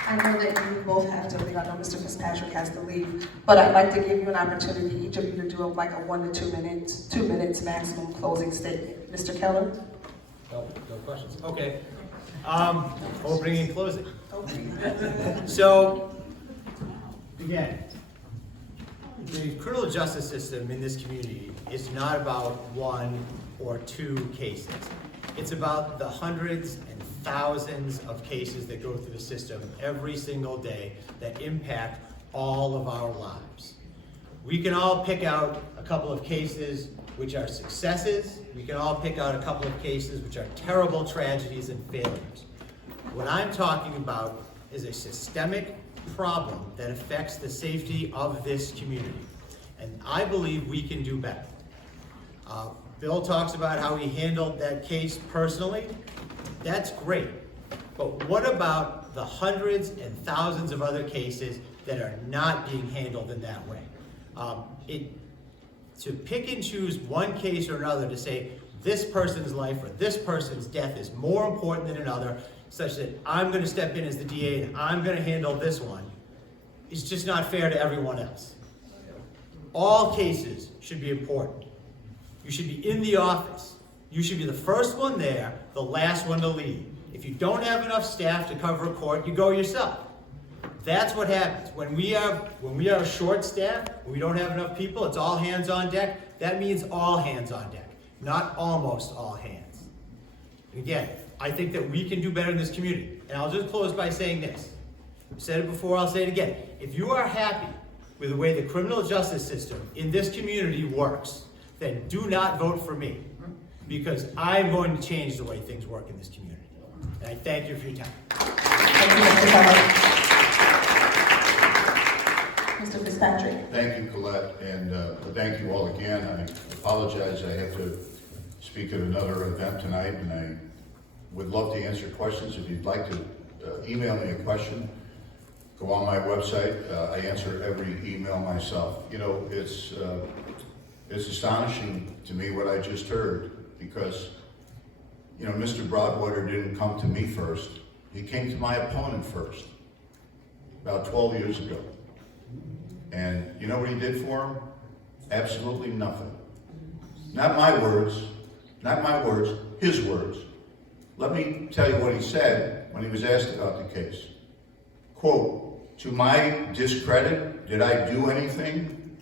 I know that you both have to leave. I know Mr. Fitzpatrick has to leave, but I'd like to give you an opportunity, each of you, to do like a 1 to 2 minutes, 2 minutes maximum closing statement. Mr. Keller? No questions. Okay. Opening and closing. So, Again, the criminal justice system in this community is not about one or two cases. It's about the hundreds and thousands of cases that go through the system every single day that impact all of our lives. We can all pick out a couple of cases which are successes. We can all pick out a couple of cases which are terrible tragedies and failures. What I'm talking about is a systemic problem that affects the safety of this community. And I believe we can do better. Bill talks about how he handled that case personally. That's great. But what about the hundreds and thousands of other cases that are not being handled in that way? To pick and choose one case or another to say this person's life or this person's death is more important than another, such that I'm going to step in as the DA and I'm going to handle this one, is just not fair to everyone else. All cases should be important. You should be in the office. You should be the first one there, the last one to leave. If you don't have enough staff to cover a court, you go yourself. That's what happens. When we are short staffed, when we don't have enough people, it's all hands on deck. That means all hands on deck, not almost all hands. And again, I think that we can do better in this community. And I'll just close by saying this. I've said it before, I'll say it again. If you are happy with the way the criminal justice system in this community works, then do not vote for me, because I'm going to change the way things work in this community. And I thank you for your time. Thank you, Mr. Keller. Mr. Fitzpatrick. Thank you, Colette, and thank you all again. I apologize, I have to speak at another event tonight, and I would love to answer questions. If you'd like to email me a question, go on my website. I answer every email myself. You know, it's astonishing to me what I just heard, because, you know, Mr. Broadwater didn't come to me first. He came to my opponent first, about 12 years ago. And you know what he did for him? Absolutely nothing. Not my words, his words. Let me tell you what he said when he was asked about the case. Quote, "To my discredit, did I do anything?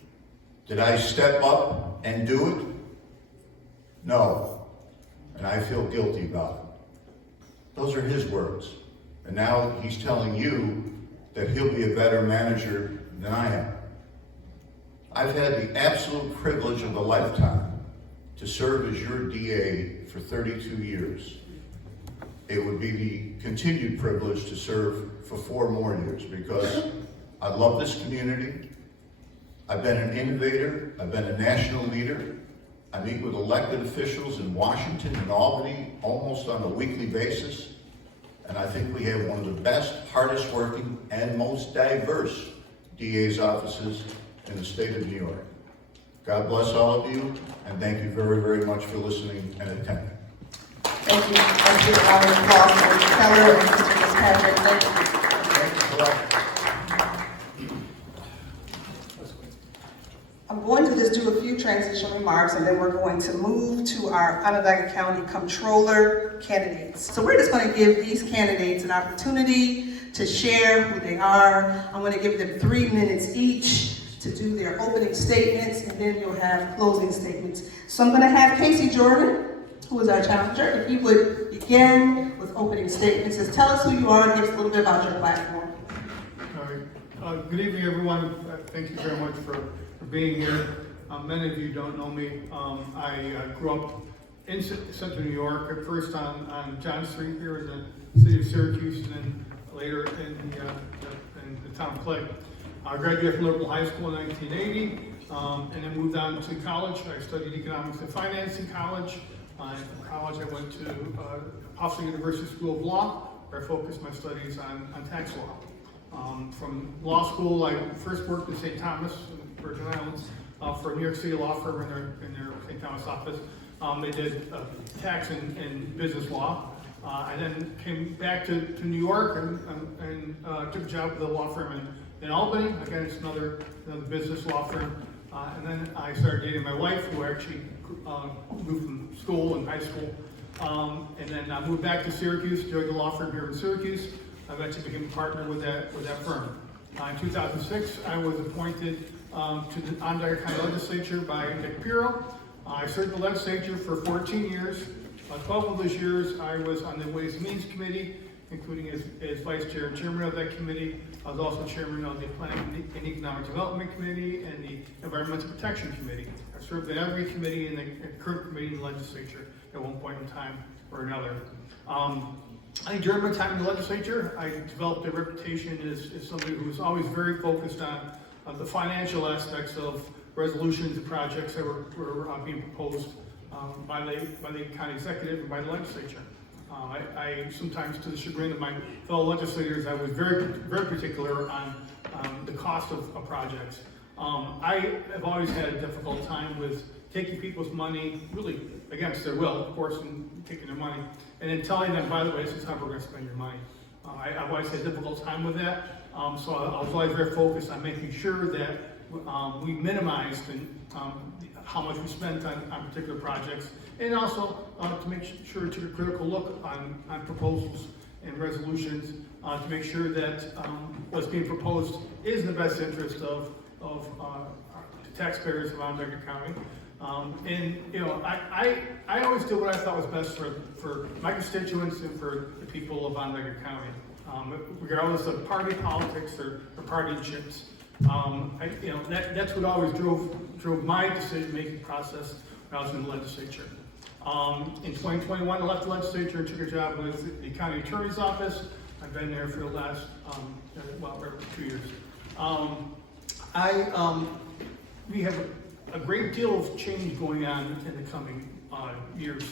Did I step up and do it? No, and I feel guilty about it." Those are his words. And now he's telling you that he'll be a better manager than I am. I've had the absolute privilege of a lifetime to serve as your DA for 32 years. It would be the continued privilege to serve for 4 more years, because I love this community. I've been an innovator. I've been a national leader. I meet with elected officials in Washington and Albany almost on a weekly basis. And I think we have one of the best, hardest working, and most diverse DA's offices in the state of New York. God bless all of you, and thank you very, very much for listening and attending. Thank you. Let's give a round of applause for Mr. Keller and Mr. Fitzpatrick. Thank you. I'm going to just do a few transition remarks, and then we're going to move to our Onondaga County Comptroller candidates. So we're just going to give these candidates an opportunity to share who they are. I'm going to give them 3 minutes each to do their opening statements, and then you'll have closing statements. So I'm going to have Casey Jordan, who is our challenger, if you would begin with opening statements. Just tell us who you are and give us a little bit about your platform. All right. Good evening, everyone. Thank you very much for being here. Many of you don't know me. I grew up in central New York, at first on John Street here in the city of Syracuse, and then later in the town of Clay. I graduated from Liverpool High School in 1980, and then moved on to college. I studied economics and finance in college. From college, I went to Hofstra University School of Law, where I focused my studies on tax law. From law school, I first worked in St. Thomas, Virgin Islands, for a New York City law firm in their St. Thomas office. They did tax and business law. I then came back to New York and took a job with a law firm in Albany. Again, it's another business law firm. And then I started dating my wife, who actually moved from school and high school. And then I moved back to Syracuse, joined the law firm here in Syracuse. I eventually became a partner with that firm. In 2006, I was appointed to the Onondaga County Legislature by Nick Pirro. I served the legislature for 14 years. 12 of those years, I was on the Ways and Means Committee, including as vice chair and chairman of that committee. I was also chairman of the Planning and Economic Development Committee and the Environmental Protection Committee. I served in every committee in the current committee in the legislature at one point in time or another. I think during my time in the legislature, I developed a reputation as somebody who was always very focused on the financial aspects of resolutions and projects that were being proposed by the county executive and by the legislature. I sometimes, to the chagrin of my fellow legislators, I was very, very particular on the cost of projects. I have always had a difficult time with taking people's money, really against their will, of course, and taking their money, and then telling them, by the way, this is how we're going to spend your money. I've always had a difficult time with that, so I was always very focused on making sure that we minimized how much we spent on particular projects, and also to make sure to took a critical look on proposals and resolutions to make sure that what's being proposed is in the best interest of the taxpayers of Onondaga County. And you know, I always did what I thought was best for my constituents and for the people of Onondaga County, regardless of party politics or partyships. You know, that's what always drove my decision-making process when I was in the legislature. In 2021, I left the legislature and took a job with the county attorney's office. I've been there for the last, well, 2 years. We have a great deal of change going on in the coming years.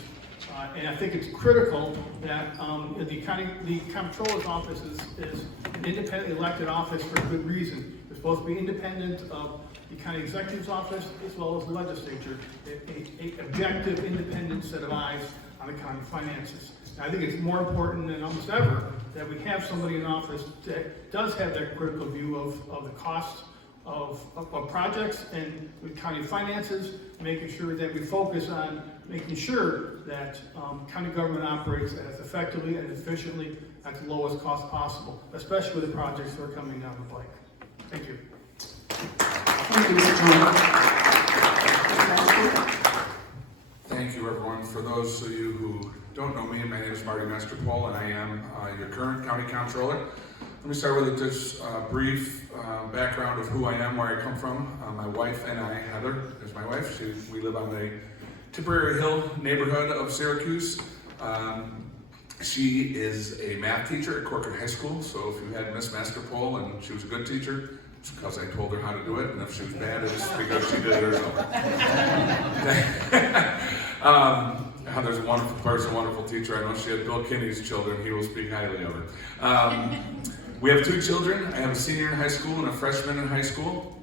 And I think it's critical that the comptroller's office is an independently elected office for a good reason. It's supposed to be independent of the county executive's office as well as the legislature, an objective, independent set of eyes on the county finances. And I think it's more important than almost ever that we have somebody in office that does have that critical view of the cost of projects and with county finances, making sure that we focus on making sure that county government operates as effectively and efficiently at the lowest cost possible, especially with the projects that are coming down the pike. Thank you. Thank you, Mr. Jones. Thank you, everyone. For those of you who don't know me, my name is Marty Mesterpole, and I am your current county comptroller. Let me start with just a brief background of who I am, where I come from. My wife and I, Heather is my wife. We live on the Tipperary Hill neighborhood of Syracuse. She is a math teacher at Corcoran High School, so if you had Miss Mesterpole and she was a good teacher, it's because I told her how to do it, and if she was bad, it's because she did it herself. Heather's a wonderful person, wonderful teacher. I know she had Bill Kinney's children. He will speak highly of her. We have 2 children. I have a senior in high school and a freshman in high school.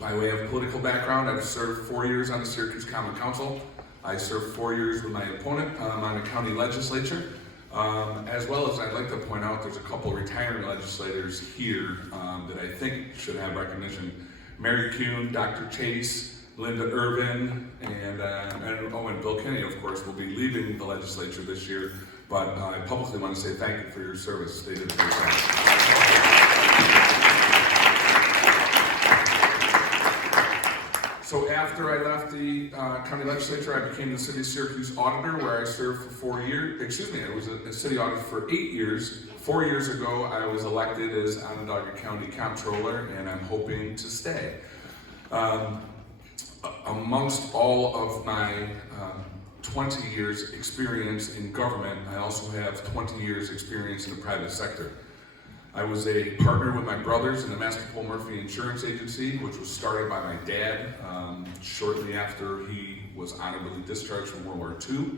By way of political background, I've served 4 years on the Syracuse Common Council. I served 4 years with my opponent on the county legislature. As well as I'd like to point out, there's a couple retiring legislators here that I think should have recognition. Mary Kuhn, Dr. Chase, Linda Irvin, and Bill Kinney, of course, will be leaving the legislature this year. But I publicly want to say thank you for your service. They did a great job. So after I left the county legislature, I became the city of Syracuse auditor, where I served for 4 years. Excuse me, I was a city auditor for 8 years. 4 years ago, I was elected as Onondaga County Comptroller, and I'm hoping to stay. Amongst all of my 20 years experience in government, I also have 20 years experience in the private sector. I was a partner with my brothers in the Masterpole Murphy Insurance Agency, which was started by my dad shortly after he was honorably discharged from World War II.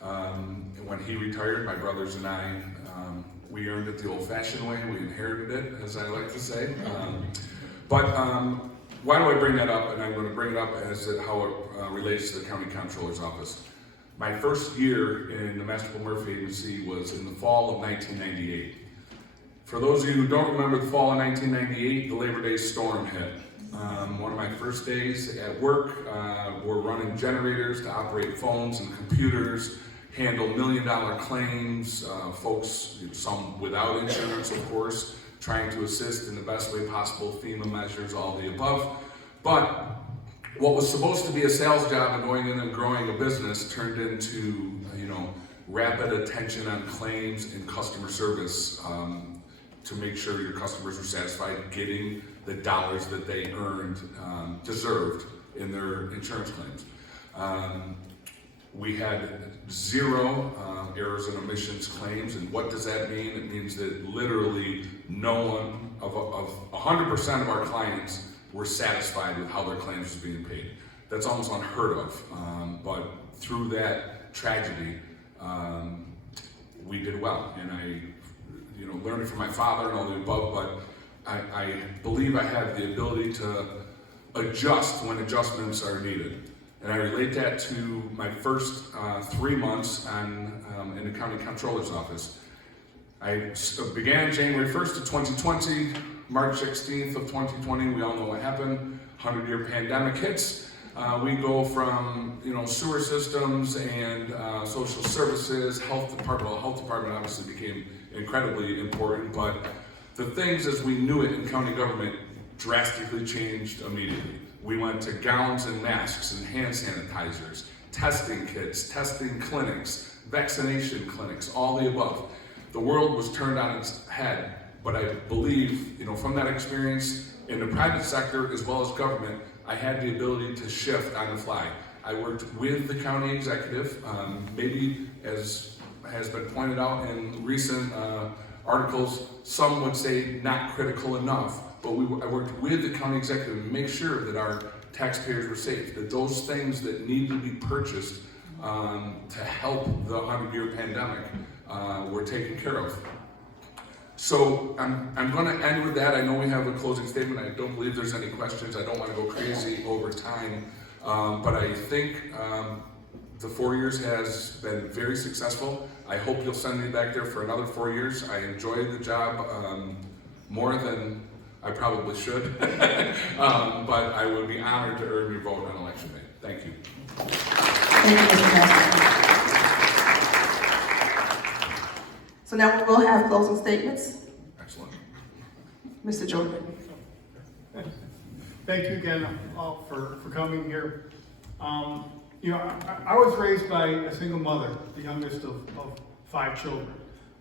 And when he retired, my brothers and I, we earned it the old-fashioned way. We inherited it, as I like to say. Why do I bring that up? And I'm going to bring it up as how it relates to the County Comptroller's Office. My first year in the Masterpole Murphy Agency was in the fall of 1998. For those of you who don't remember the fall of 1998, the Labor Day storm hit. One of my first days at work, we're running generators to operate phones and computers, handle $1 million claims, folks, some without insurance, of course, trying to assist in the best way possible, FEMA measures, all the above. But what was supposed to be a sales job and going in and growing a business turned into, rapid attention on claims and customer service to make sure your customers are satisfied getting the dollars that they earned, deserved in their insurance claims. We had 0 errors and omissions claims, and what does that mean? It means that literally no one of 100% of our clients were satisfied with how their claims was being paid. That's almost unheard of, but through that tragedy, we did well, and I, learned it from my father and all the above, but I believe I have the ability to adjust when adjustments are needed. And I relate that to my first 3 months in the County Comptroller's office. I began January 1st of 2020, March 16th of 2020, we all know what happened, 100-year pandemic hits. We go from, sewer systems and social services, health department obviously became incredibly important, but the things as we knew it in county government drastically changed immediately. We went to gowns and masks and hand sanitizers, testing kits, testing clinics, vaccination clinics, all the above. The world was turned on its head, but I believe, from that experience in the private sector as well as government, I had the ability to shift on the fly. I worked with the county executive, maybe as has been pointed out in recent articles, some would say not critical enough, but I worked with the county executive to make sure that our taxpayers were safe, that those things that need to be purchased to help the 100-year pandemic were taken care of. So I'm going to end with that. I know we have a closing statement. I don't believe there's any questions. I don't want to go crazy over time, but I think the 4 years has been very successful. I hope you'll send me back there for another 4 years. I enjoyed the job more than I probably should, but I would be honored to earn your vote on election day. Thank you. Thank you, Mr. Pastor. So now we will have closing statements. Excellent. Mr. Jordan. Thank you again all for coming here. I was raised by a single mother, the youngest of 5 children.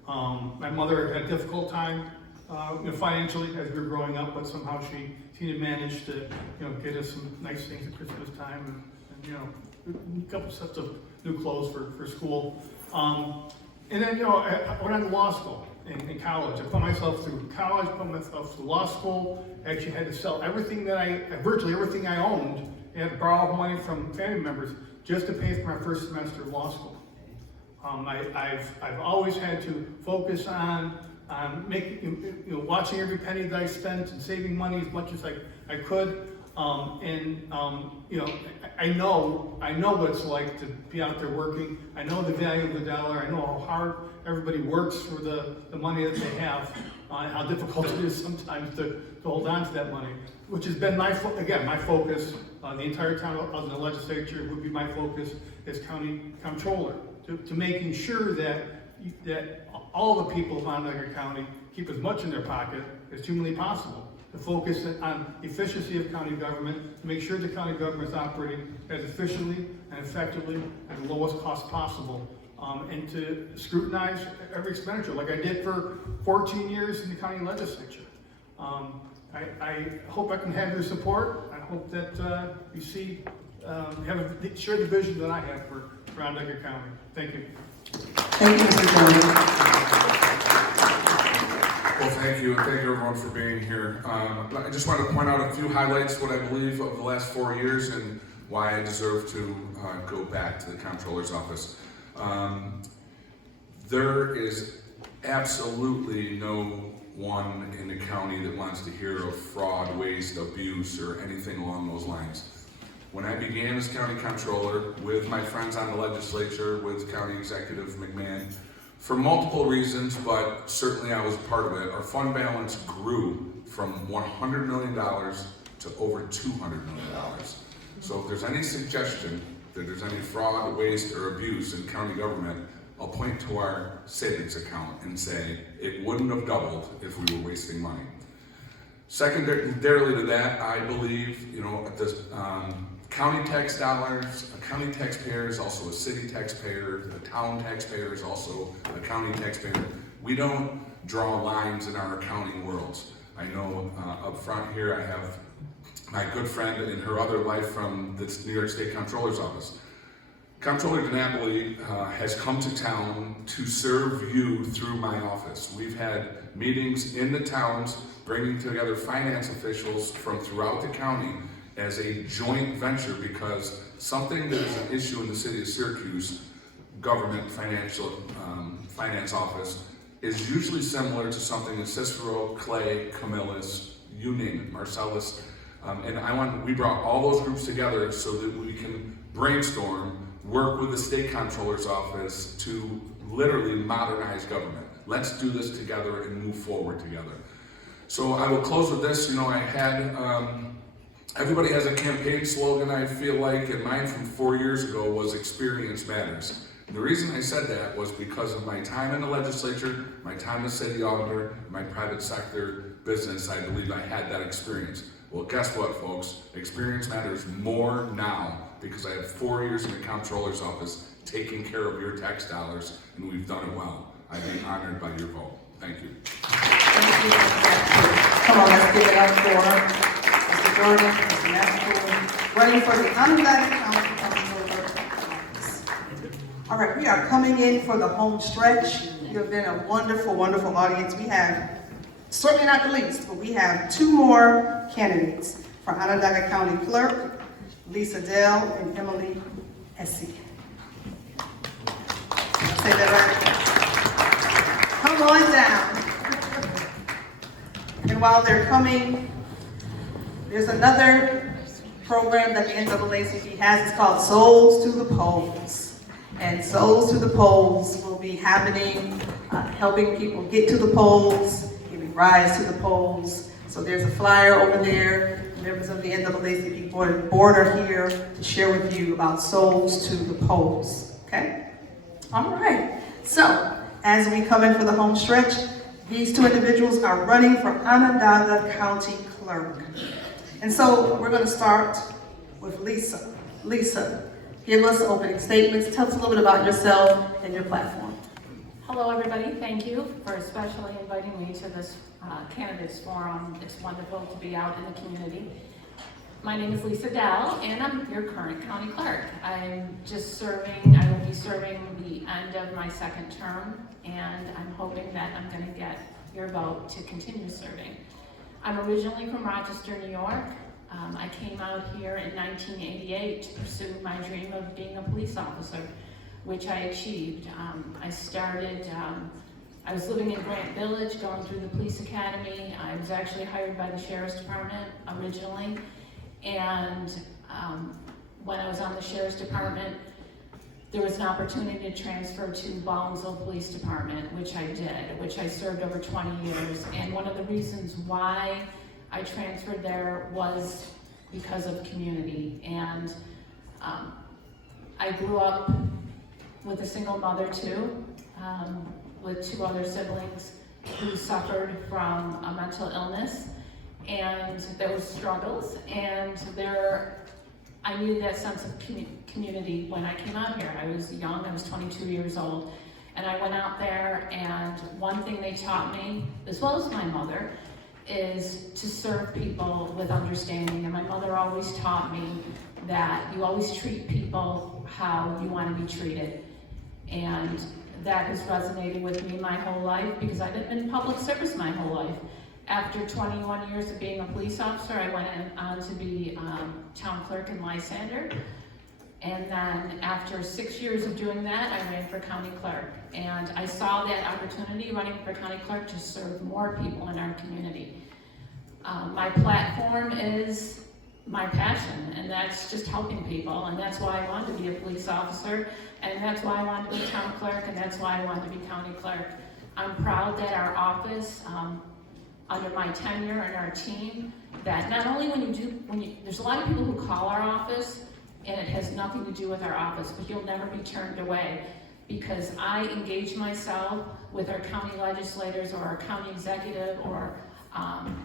My mother had a difficult time financially as we were growing up, but somehow she managed to get us some nice things at Christmas time and a couple sets of new clothes for school. And then I went on to law school in college. I put myself through college, put myself through law school. I actually had to sell virtually everything I owned, and had to borrow money from family members just to pay for my first semester of law school. I've always had to focus on making, watching every penny that I spent and saving money as much as I could. I know what it's like to be out there working. I know the value of the dollar. I know how hard everybody works for the money that they have, and how difficult it is sometimes to hold on to that money, which has been my focus the entire time I was in the legislature. Would be my focus as county comptroller, to making sure that all the people of Onondaga County keep as much in their pocket as humanly possible, to focus on efficiency of county government, to make sure the county government is operating as efficiently and effectively at the lowest cost possible, and to scrutinize every expenditure like I did for 14 years in the county legislature. I hope I can have your support. I hope that you share the vision that I have for Onondaga County. Thank you. Thank you, Mr. Jordan. Well, thank you, and thank you everyone for being here. I just want to point out a few highlights, what I believe of the last 4 years and why I deserve to go back to the comptroller's office. There is absolutely no one in the county that wants to hear of fraud, waste, abuse, or anything along those lines. When I began as county comptroller with my friends on the legislature, with County Executive McMahon, for multiple reasons, but certainly I was part of it, our fund balance grew from $100 million to over $200 million. So if there's any suggestion that there's any fraud, waste, or abuse in county government, I'll point to our savings account and say it wouldn't have doubled if we were wasting money. Secondarily to that, I believe, the county tax dollars, a county taxpayer is also a city taxpayer, the town taxpayer is also a county taxpayer. We don't draw lines in our accounting worlds. I know up front here I have my good friend in her other life from the New York State Comptroller's office. Comptroller DiNapoli has come to town to serve you through my office. We've had meetings in the towns bringing together finance officials from throughout the county as a joint venture, because something that is an issue in the city of Syracuse, government finance office, is usually similar to something in Cicero, Clay, Camillus, you name it, Marcellus. We brought all those groups together so that we can brainstorm, work with the state comptroller's office to literally modernize government. Let's do this together and move forward together. So I will close with this. I had, everybody has a campaign slogan, I feel like, and mine from 4 years ago was "Experience Matters." And the reason I said that was because of my time in the legislature, my time as city auditor, my private sector business. I believe I had that experience. Well, guess what, folks? Experience matters more now because I have 4 years in the comptroller's office taking care of your tax dollars, and we've done it well. I'd be honored by your vote. Thank you. Thank you. Come on, let's give it up for Mr. Jordan, Mr. Matthews, running for the Onondaga County Comptroller office. All right, we are coming in for the home stretch. You have been a wonderful, wonderful audience. We have, certainly not the least, but we have 2 more candidates for Onondaga County Clerk, Lisa Dell and Emily Essie. Say that right. Come on down. And while they're coming, there's another program that the NAACP has. It's called Souls to the Polls. And Souls to the Polls will be happening, helping people get to the polls, giving rides to the polls. So there's a flyer over there. Members of the NAACP board are here to share with you about Souls to the Polls. Okay? All right. So, as we come in for the home stretch, these 2 individuals are running for Onondaga County Clerk. And so we're going to start with Lisa. Lisa, give us opening statements. Tell us a little bit about yourself and your platform. Hello, everybody. Thank you for especially inviting me to this candidates forum. It's wonderful to be out in the community. My name is Lisa Dell, and I'm your current county clerk. I'm just serving, I will be serving the end of my 2nd term, and I'm hoping that I'm going to get your vote to continue serving. I'm originally from Rochester, New York. I came out here in 1988 to pursue my dream of being a police officer, which I achieved. I was living in Grant Village, going through the police academy. I was actually hired by the Sheriff's Department originally. And when I was on the Sheriff's Department, there was an opportunity to transfer to Ballensville Police Department, which I did, which I served over 20 years. And one of the reasons why I transferred there was because of community. And I grew up with a single mother too, with 2 other siblings who suffered from a mental illness. And there was struggles, and I needed that sense of community when I came out here. I was young, I was 22 years old, and I went out there, and one thing they taught me, as well as my mother, is to serve people with understanding. And my mother always taught me that you always treat people how you want to be treated. And that has resonated with me my whole life, because I've been in public service my whole life. After 21 years of being a police officer, I went on to be town clerk in Lysander. And then after 6 years of doing that, I ran for county clerk. And I saw that opportunity running for county clerk to serve more people in our community. My platform is my passion, and that's just helping people. And that's why I wanted to be a police officer, and that's why I wanted to be town clerk, and that's why I wanted to be county clerk. I'm proud that our office, under my tenure and our team, that not only there's a lot of people who call our office and it has nothing to do with our office, but you'll never be turned away, because I engage myself with our county legislators or our county executive or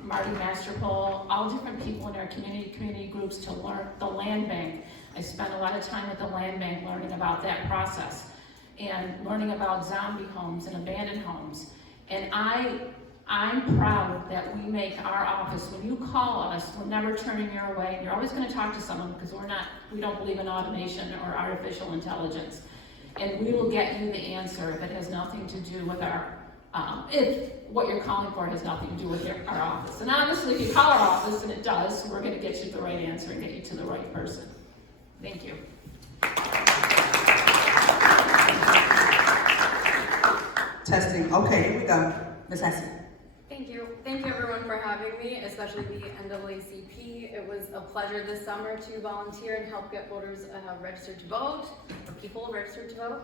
Marty Masterpole, all different people in our community groups to learn the land bank. I spent a lot of time at the land bank learning about that process and learning about zombie homes and abandoned homes. And I'm proud that we make our office, when you call us, we're never turning you away. You're always going to talk to someone because we don't believe in automation or artificial intelligence. And we will get you the answer if it has nothing to do with if what you're calling for has nothing to do with our office. And honestly, if you call our office, and it does, we're going to get you the right answer and get you to the right person. Thank you. Testing. Okay, here we go. Ms. Hesse. Thank you. Thank you everyone for having me, especially the NAACP. It was a pleasure this summer to volunteer and help get voters registered to vote, or people registered to vote.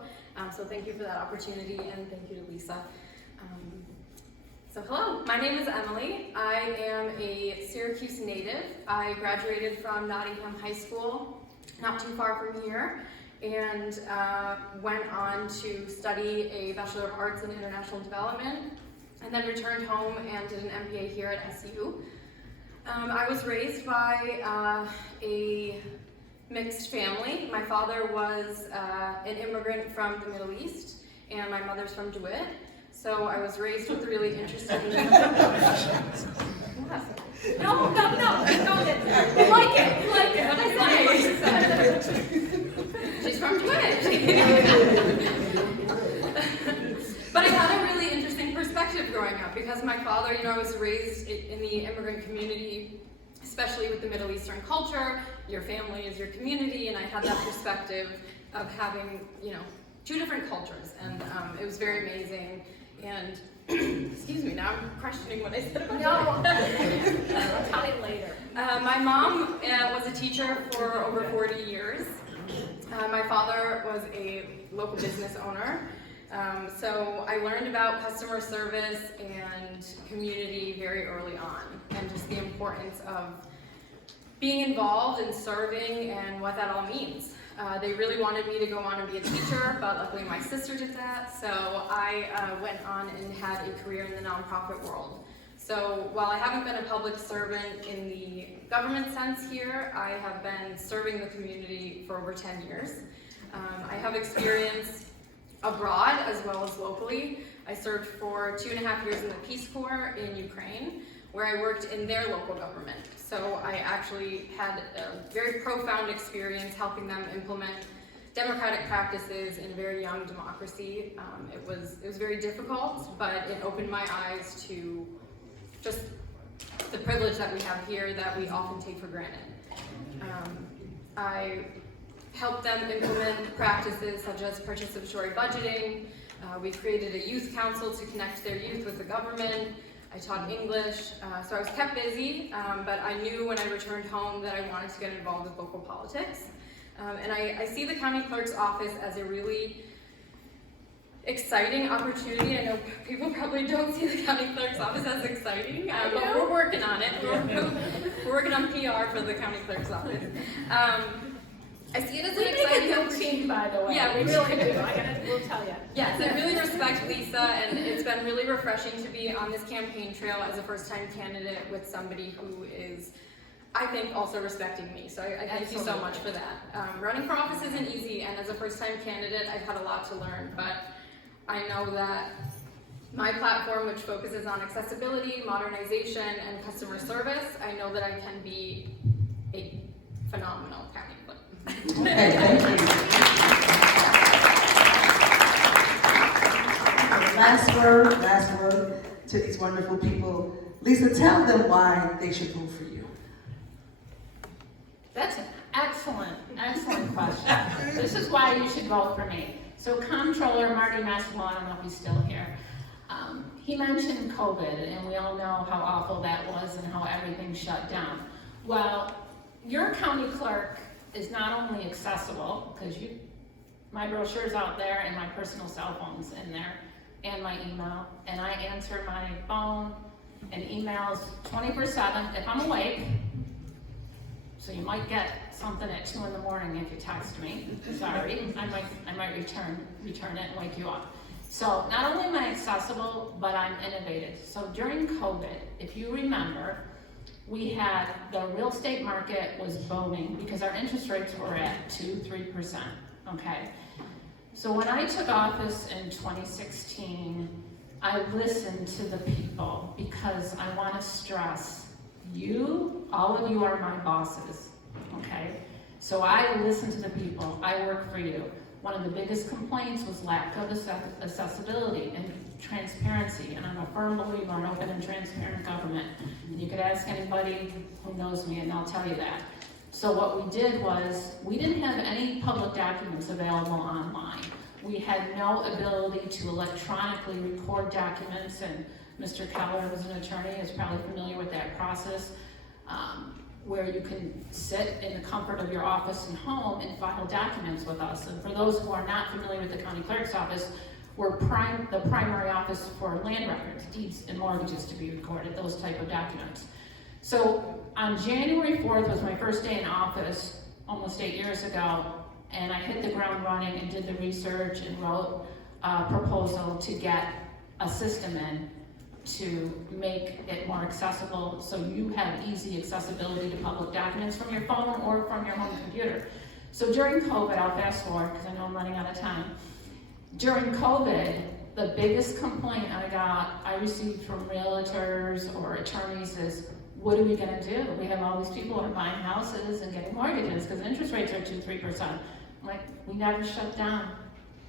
So thank you for that opportunity, and thank you to Lisa. So hello, my name is Emily. I am a Syracuse native. I graduated from Nottingham High School, not too far from here, and went on to study a Bachelor of Arts in International Development, and then returned home and did an MBA here at SU. I was raised by a mixed family. My father was an immigrant from the Middle East, and my mother's from DeWitt. So I was raised with a really interesting... No. You like it. What I say. She's from DeWitt. But I had a really interesting perspective growing up because my father, I was raised in the immigrant community, especially with the Middle Eastern culture. Your family is your community, and I had that perspective of having, two different cultures, and it was very amazing. And excuse me, now I'm questioning what I said about I'll tell you later. My mom was a teacher for over 40 years. My father was a local business owner. So I learned about customer service and community very early on, and just the importance of being involved and serving and what that all means. They really wanted me to go on and be a teacher, but luckily my sister did that, so I went on and had a career in the nonprofit world. So while I haven't been a public servant in the government sense here, I have been serving the community for over 10 years. I have experience abroad as well as locally. I served for 2.5 years in the Peace Corps in Ukraine, where I worked in their local government. So I actually had a very profound experience helping them implement democratic practices in a very young democracy. It was very difficult, but it opened my eyes to just the privilege that we have here that we often take for granted. I helped them implement practices such as participatory budgeting. We created a youth council to connect their youth with the government. I taught English, so I was kept busy, but I knew when I returned home that I wanted to get involved with local politics. And I see the county clerk's office as a really exciting opportunity. I know people probably don't see the county clerk's office as exciting, but we're working on it. We're working on PR for the county clerk's office. I see it as an exciting opportunity, by the way. Yeah, we really do. We'll tell you. Yes, I really respect Lisa, and it's been really refreshing to be on this campaign trail as a first-time candidate with somebody who is, I think, also respecting me. So I thank you so much for that. Running for office isn't easy, and as a first-time candidate, I've had a lot to learn, but I know that my platform, which focuses on accessibility, modernization, and customer service, I know that I can be a phenomenal county clerk. Okay, thank you. Last word to these wonderful people. Lisa, tell them why they should vote for you. That's an excellent question. This is why you should vote for me. So Comptroller Marty Masterpole, I don't know if he's still here, he mentioned COVID, and we all know how awful that was and how everything shut down. Well, your county clerk is not only accessible, because my brochure's out there and my personal cell phone's in there, and my email, and I answer my phone and emails 24/7 if I'm awake. So you might get something at 2 in the morning if you text me. Sorry, I might return it and wake you up. So not only am I accessible, but I'm innovative. So during COVID, if you remember, we had the real estate market was booming because our interest rates were at 2-3%, okay? So when I took office in 2016, I listened to the people because I want to stress, all of you are my bosses, okay? So I listen to the people, I work for you. One of the biggest complaints was lack of accessibility and transparency, and I'm a firm believer in open and transparent government. And you could ask anybody who knows me and they'll tell you that. So what we did was, we didn't have any public documents available online. We had no ability to electronically record documents, and Mr. Keller, who's an attorney, is probably familiar with that process, where you can sit in the comfort of your office and home and file documents with us. And for those who are not familiar with the county clerk's office, we're the primary office for land records, deeds and mortgages to be recorded, those type of documents. So on January 4th was my first day in office, almost 8 years ago, and I hit the ground running and did the research and wrote a proposal to get a system in to make it more accessible so you have easy accessibility to public documents from your phone or from your home computer. So during COVID, I'll fast forward because I know I'm running out of time. During COVID, the biggest complaint I received from realtors or attorneys is, what are we gonna do? We have all these people who are buying houses and getting mortgages because interest rates are 2-3%. I'm like, we never shut down.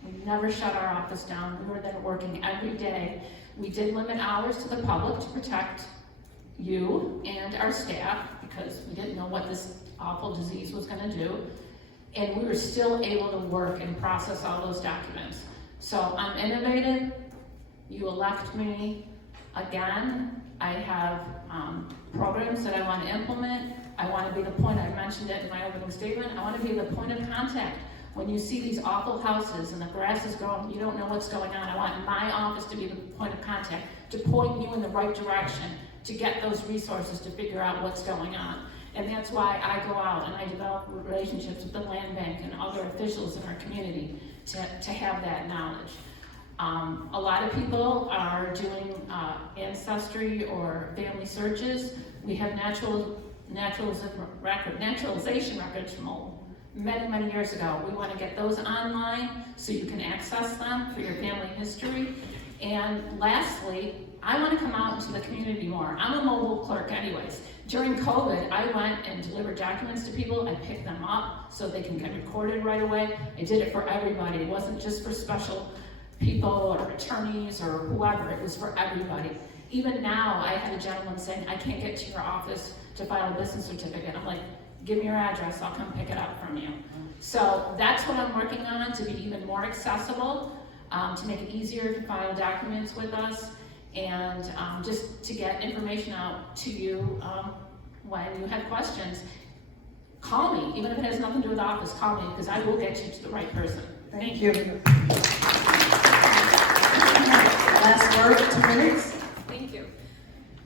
We never shut our office down. We were there working every day. We did limit hours to the public to protect you and our staff because we didn't know what this awful disease was gonna do. And we were still able to work and process all those documents. So I'm innovative. You elect me again. I have programs that I want to implement. I want to be the point, I mentioned it in my opening statement, I want to be the point of contact. When you see these awful houses and the grass is growing, you don't know what's going on, I want my office to be the point of contact, to point you in the right direction, to get those resources to figure out what's going on. And that's why I go out and I develop relationships with the land bank and other officials in our community to have that knowledge. A lot of people are doing ancestry or family searches. We have naturalization records from many years ago. We want to get those online so you can access them for your family history. And lastly, I want to come out into the community more. I'm a mobile clerk anyways. During COVID, I went and delivered documents to people. I picked them up so they can get recorded right away. I did it for everybody. It wasn't just for special people or attorneys or whoever. It was for everybody. Even now, I had a gentleman saying, I can't get to your office to file a business certificate. I'm like, give me your address, I'll come pick it up from you. So that's what I'm working on, to be even more accessible, to make it easier to file documents with us, and just to get information out to you when you have questions. Call me, even if it has nothing to do with the office, call me, because I will get you to the right person. Thank you. Last word, 2 minutes. Thank you.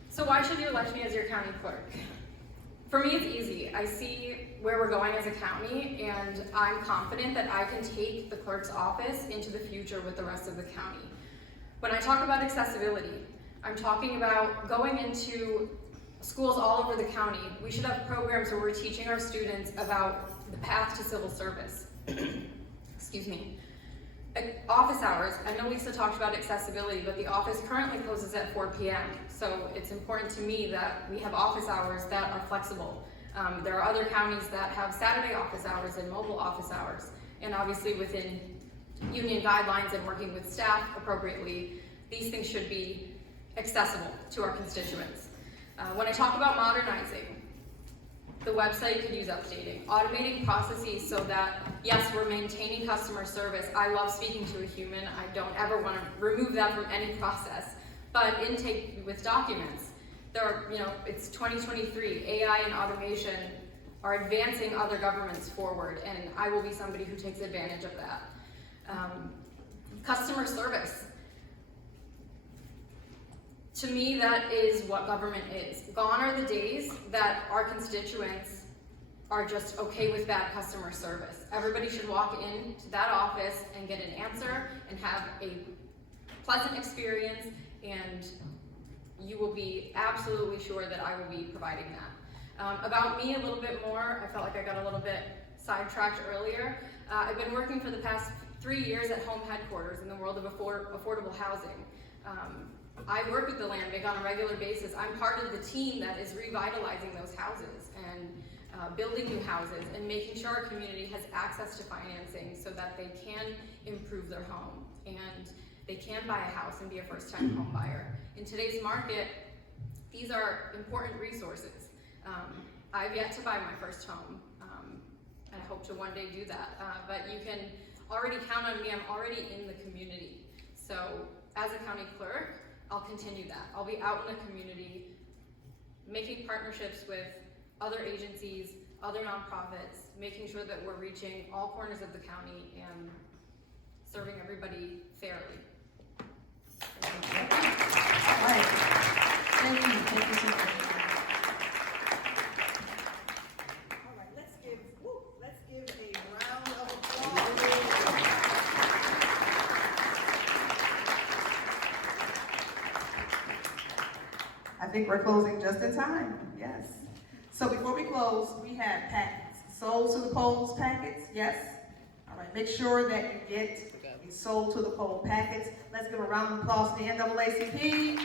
So why should you elect me as your county clerk? For me, it's easy. I see where we're going as a county, and I'm confident that I can take the clerk's office into the future with the rest of the county. When I talk about accessibility, I'm talking about going into schools all over the county. We should have programs where we're teaching our students about the path to civil service. Excuse me. Office hours, I know Lisa talked about accessibility, but the office currently closes at 4 p.m. So it's important to me that we have office hours that are flexible. There are other counties that have Saturday office hours and mobile office hours. And obviously within union guidelines and working with staff appropriately, these things should be accessible to our constituents. When I talk about modernizing, the website could use updating, automating processes so that, yes, we're maintaining customer service. I love speaking to a human. I don't ever want to remove that from any process. But intake with documents, there are, it's 2023. AI and automation are advancing other governments forward, and I will be somebody who takes advantage of that. Customer service. To me, that is what government is. Gone are the days that our constituents are just okay with bad customer service. Everybody should walk into that office and get an answer and have a pleasant experience, and you will be absolutely sure that I will be providing that. About me a little bit more, I felt like I got a little bit sidetracked earlier. I've been working for the past 3 years at home headquarters in the world of affordable housing. I work with the land bank on a regular basis. I'm part of the team that is revitalizing those houses and building new houses and making sure our community has access to financing so that they can improve their home and they can buy a house and be a first-time home buyer. In today's market, these are important resources. I've yet to buy my first home, and I hope to one day do that. But you can already count on me. I'm already in the community. So as a county clerk, I'll continue that. I'll be out in the community, making partnerships with other agencies, other nonprofits, making sure that we're reaching all corners of the county and serving everybody fairly. All right. Thank you so much. All right, let's give a round of applause. I think we're closing just in time, yes. So before we close, we have packets. Sold to the polls packets, yes? All right, make sure that you get the sold to the poll packets. Let's give a round of applause to the NAACP.